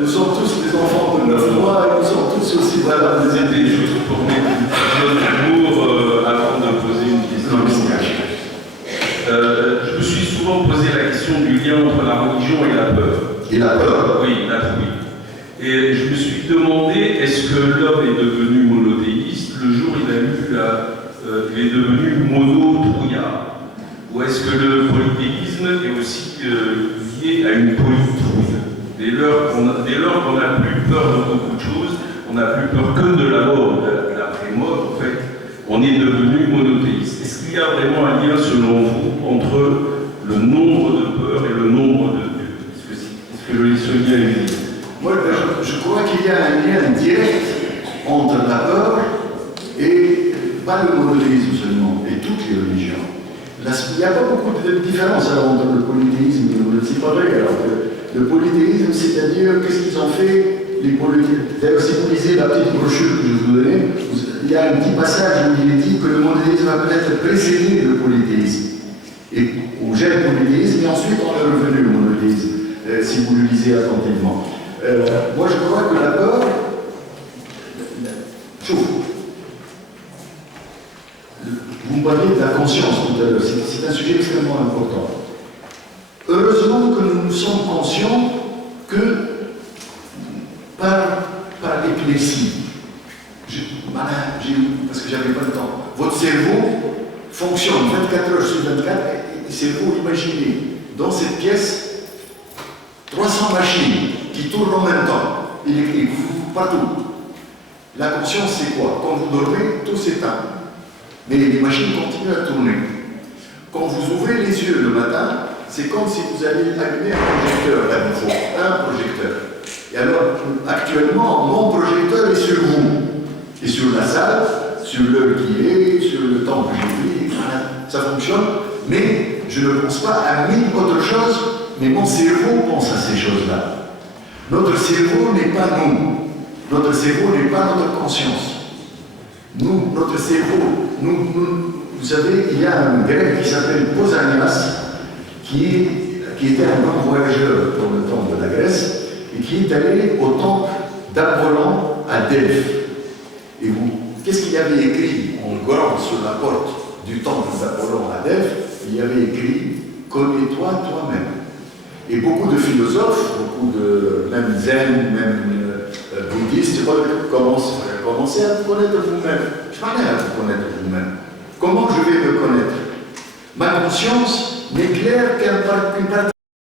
nous sommes tous des enfants de 9 mois et nous sommes tous aussi valables. C'était juste pour mettre une petite humour avant de poser une question. Je me suis souvent posé la question du lien entre la religion et la peur. Et la peur? Oui, la peur. Et je me suis demandé, est-ce que l'homme est devenu monothéiste le jour où il est devenu monotrouillard? Ou est-ce que le polythéisme est aussi lié à une polytrouille? Dès lors qu'on n'a plus peur de beaucoup de choses, on n'a plus peur que de la mort, de l'après-mort, en fait, on est devenu monothéiste. Est-ce qu'il y a vraiment un lien, selon vous, entre le nombre de peurs et le nombre de dieux? Est-ce que ce lien est lié? Moi, je crois qu'il y a un lien direct entre la peur et pas le monothéisme seulement, et toutes les religions. Il n'y a pas beaucoup de différence entre le polythéisme et le monothéisme. C'est pas vrai. Alors, le polythéisme, c'est-à-dire, qu'est-ce qu'ils ont fait, les polythéistes? D'ailleurs, si vous lisez la petite brochure que je vous donnais, il y a un petit passage où il est dit que le monothéisme va peut-être précéder le polythéisme. Et au gène polythéisme, et ensuite on est revenu au monothéisme, si vous le lisez attentivement. Moi, je crois que la peur, vous me parliez de la conscience tout à l'heure, c'est un sujet extrêmement important. Heureusement que nous sommes conscients que par l'épilepsie, parce que j'avais pas le temps, votre cerveau fonctionne 24 heures sur 24, et cerveau, imaginez, dans cette pièce, 300 machines qui tournent en même temps, électriques, partout. La conscience, c'est quoi? Quand vous dormez, tout s'éteint. Mais les machines continuent à tourner. Quand vous ouvrez les yeux le matin, c'est comme si vous alliez allumer un projecteur, là, il faut un projecteur. Et alors, actuellement, mon projecteur est sur vous, et sur la salle, sur l'heure qui est, sur le temps que j'ai pris, ça fonctionne, mais je ne pense pas à mille autres choses, mais mon cerveau pense à ces choses-là. Notre cerveau n'est pas nous. Notre cerveau n'est pas notre conscience. Nous, notre cerveau, vous savez, il y a un grec qui s'appelle Pausanias, qui était un grand voyageur dans le temps de la Grèce, et qui est allé au temple d'Apollon à Delphes. Et qu'est-ce qu'il avait écrit en grand sur la porte du temple d'Apollon à Delphes, il y avait écrit « Connais-toi toi-même ». Et beaucoup de philosophes, même zen, même bouddhistes, commencez à vous connaître vous-même. Je parlais à vous connaître vous-même. Comment je vais me connaître? Ma conscience n'éclaire qu'une partie.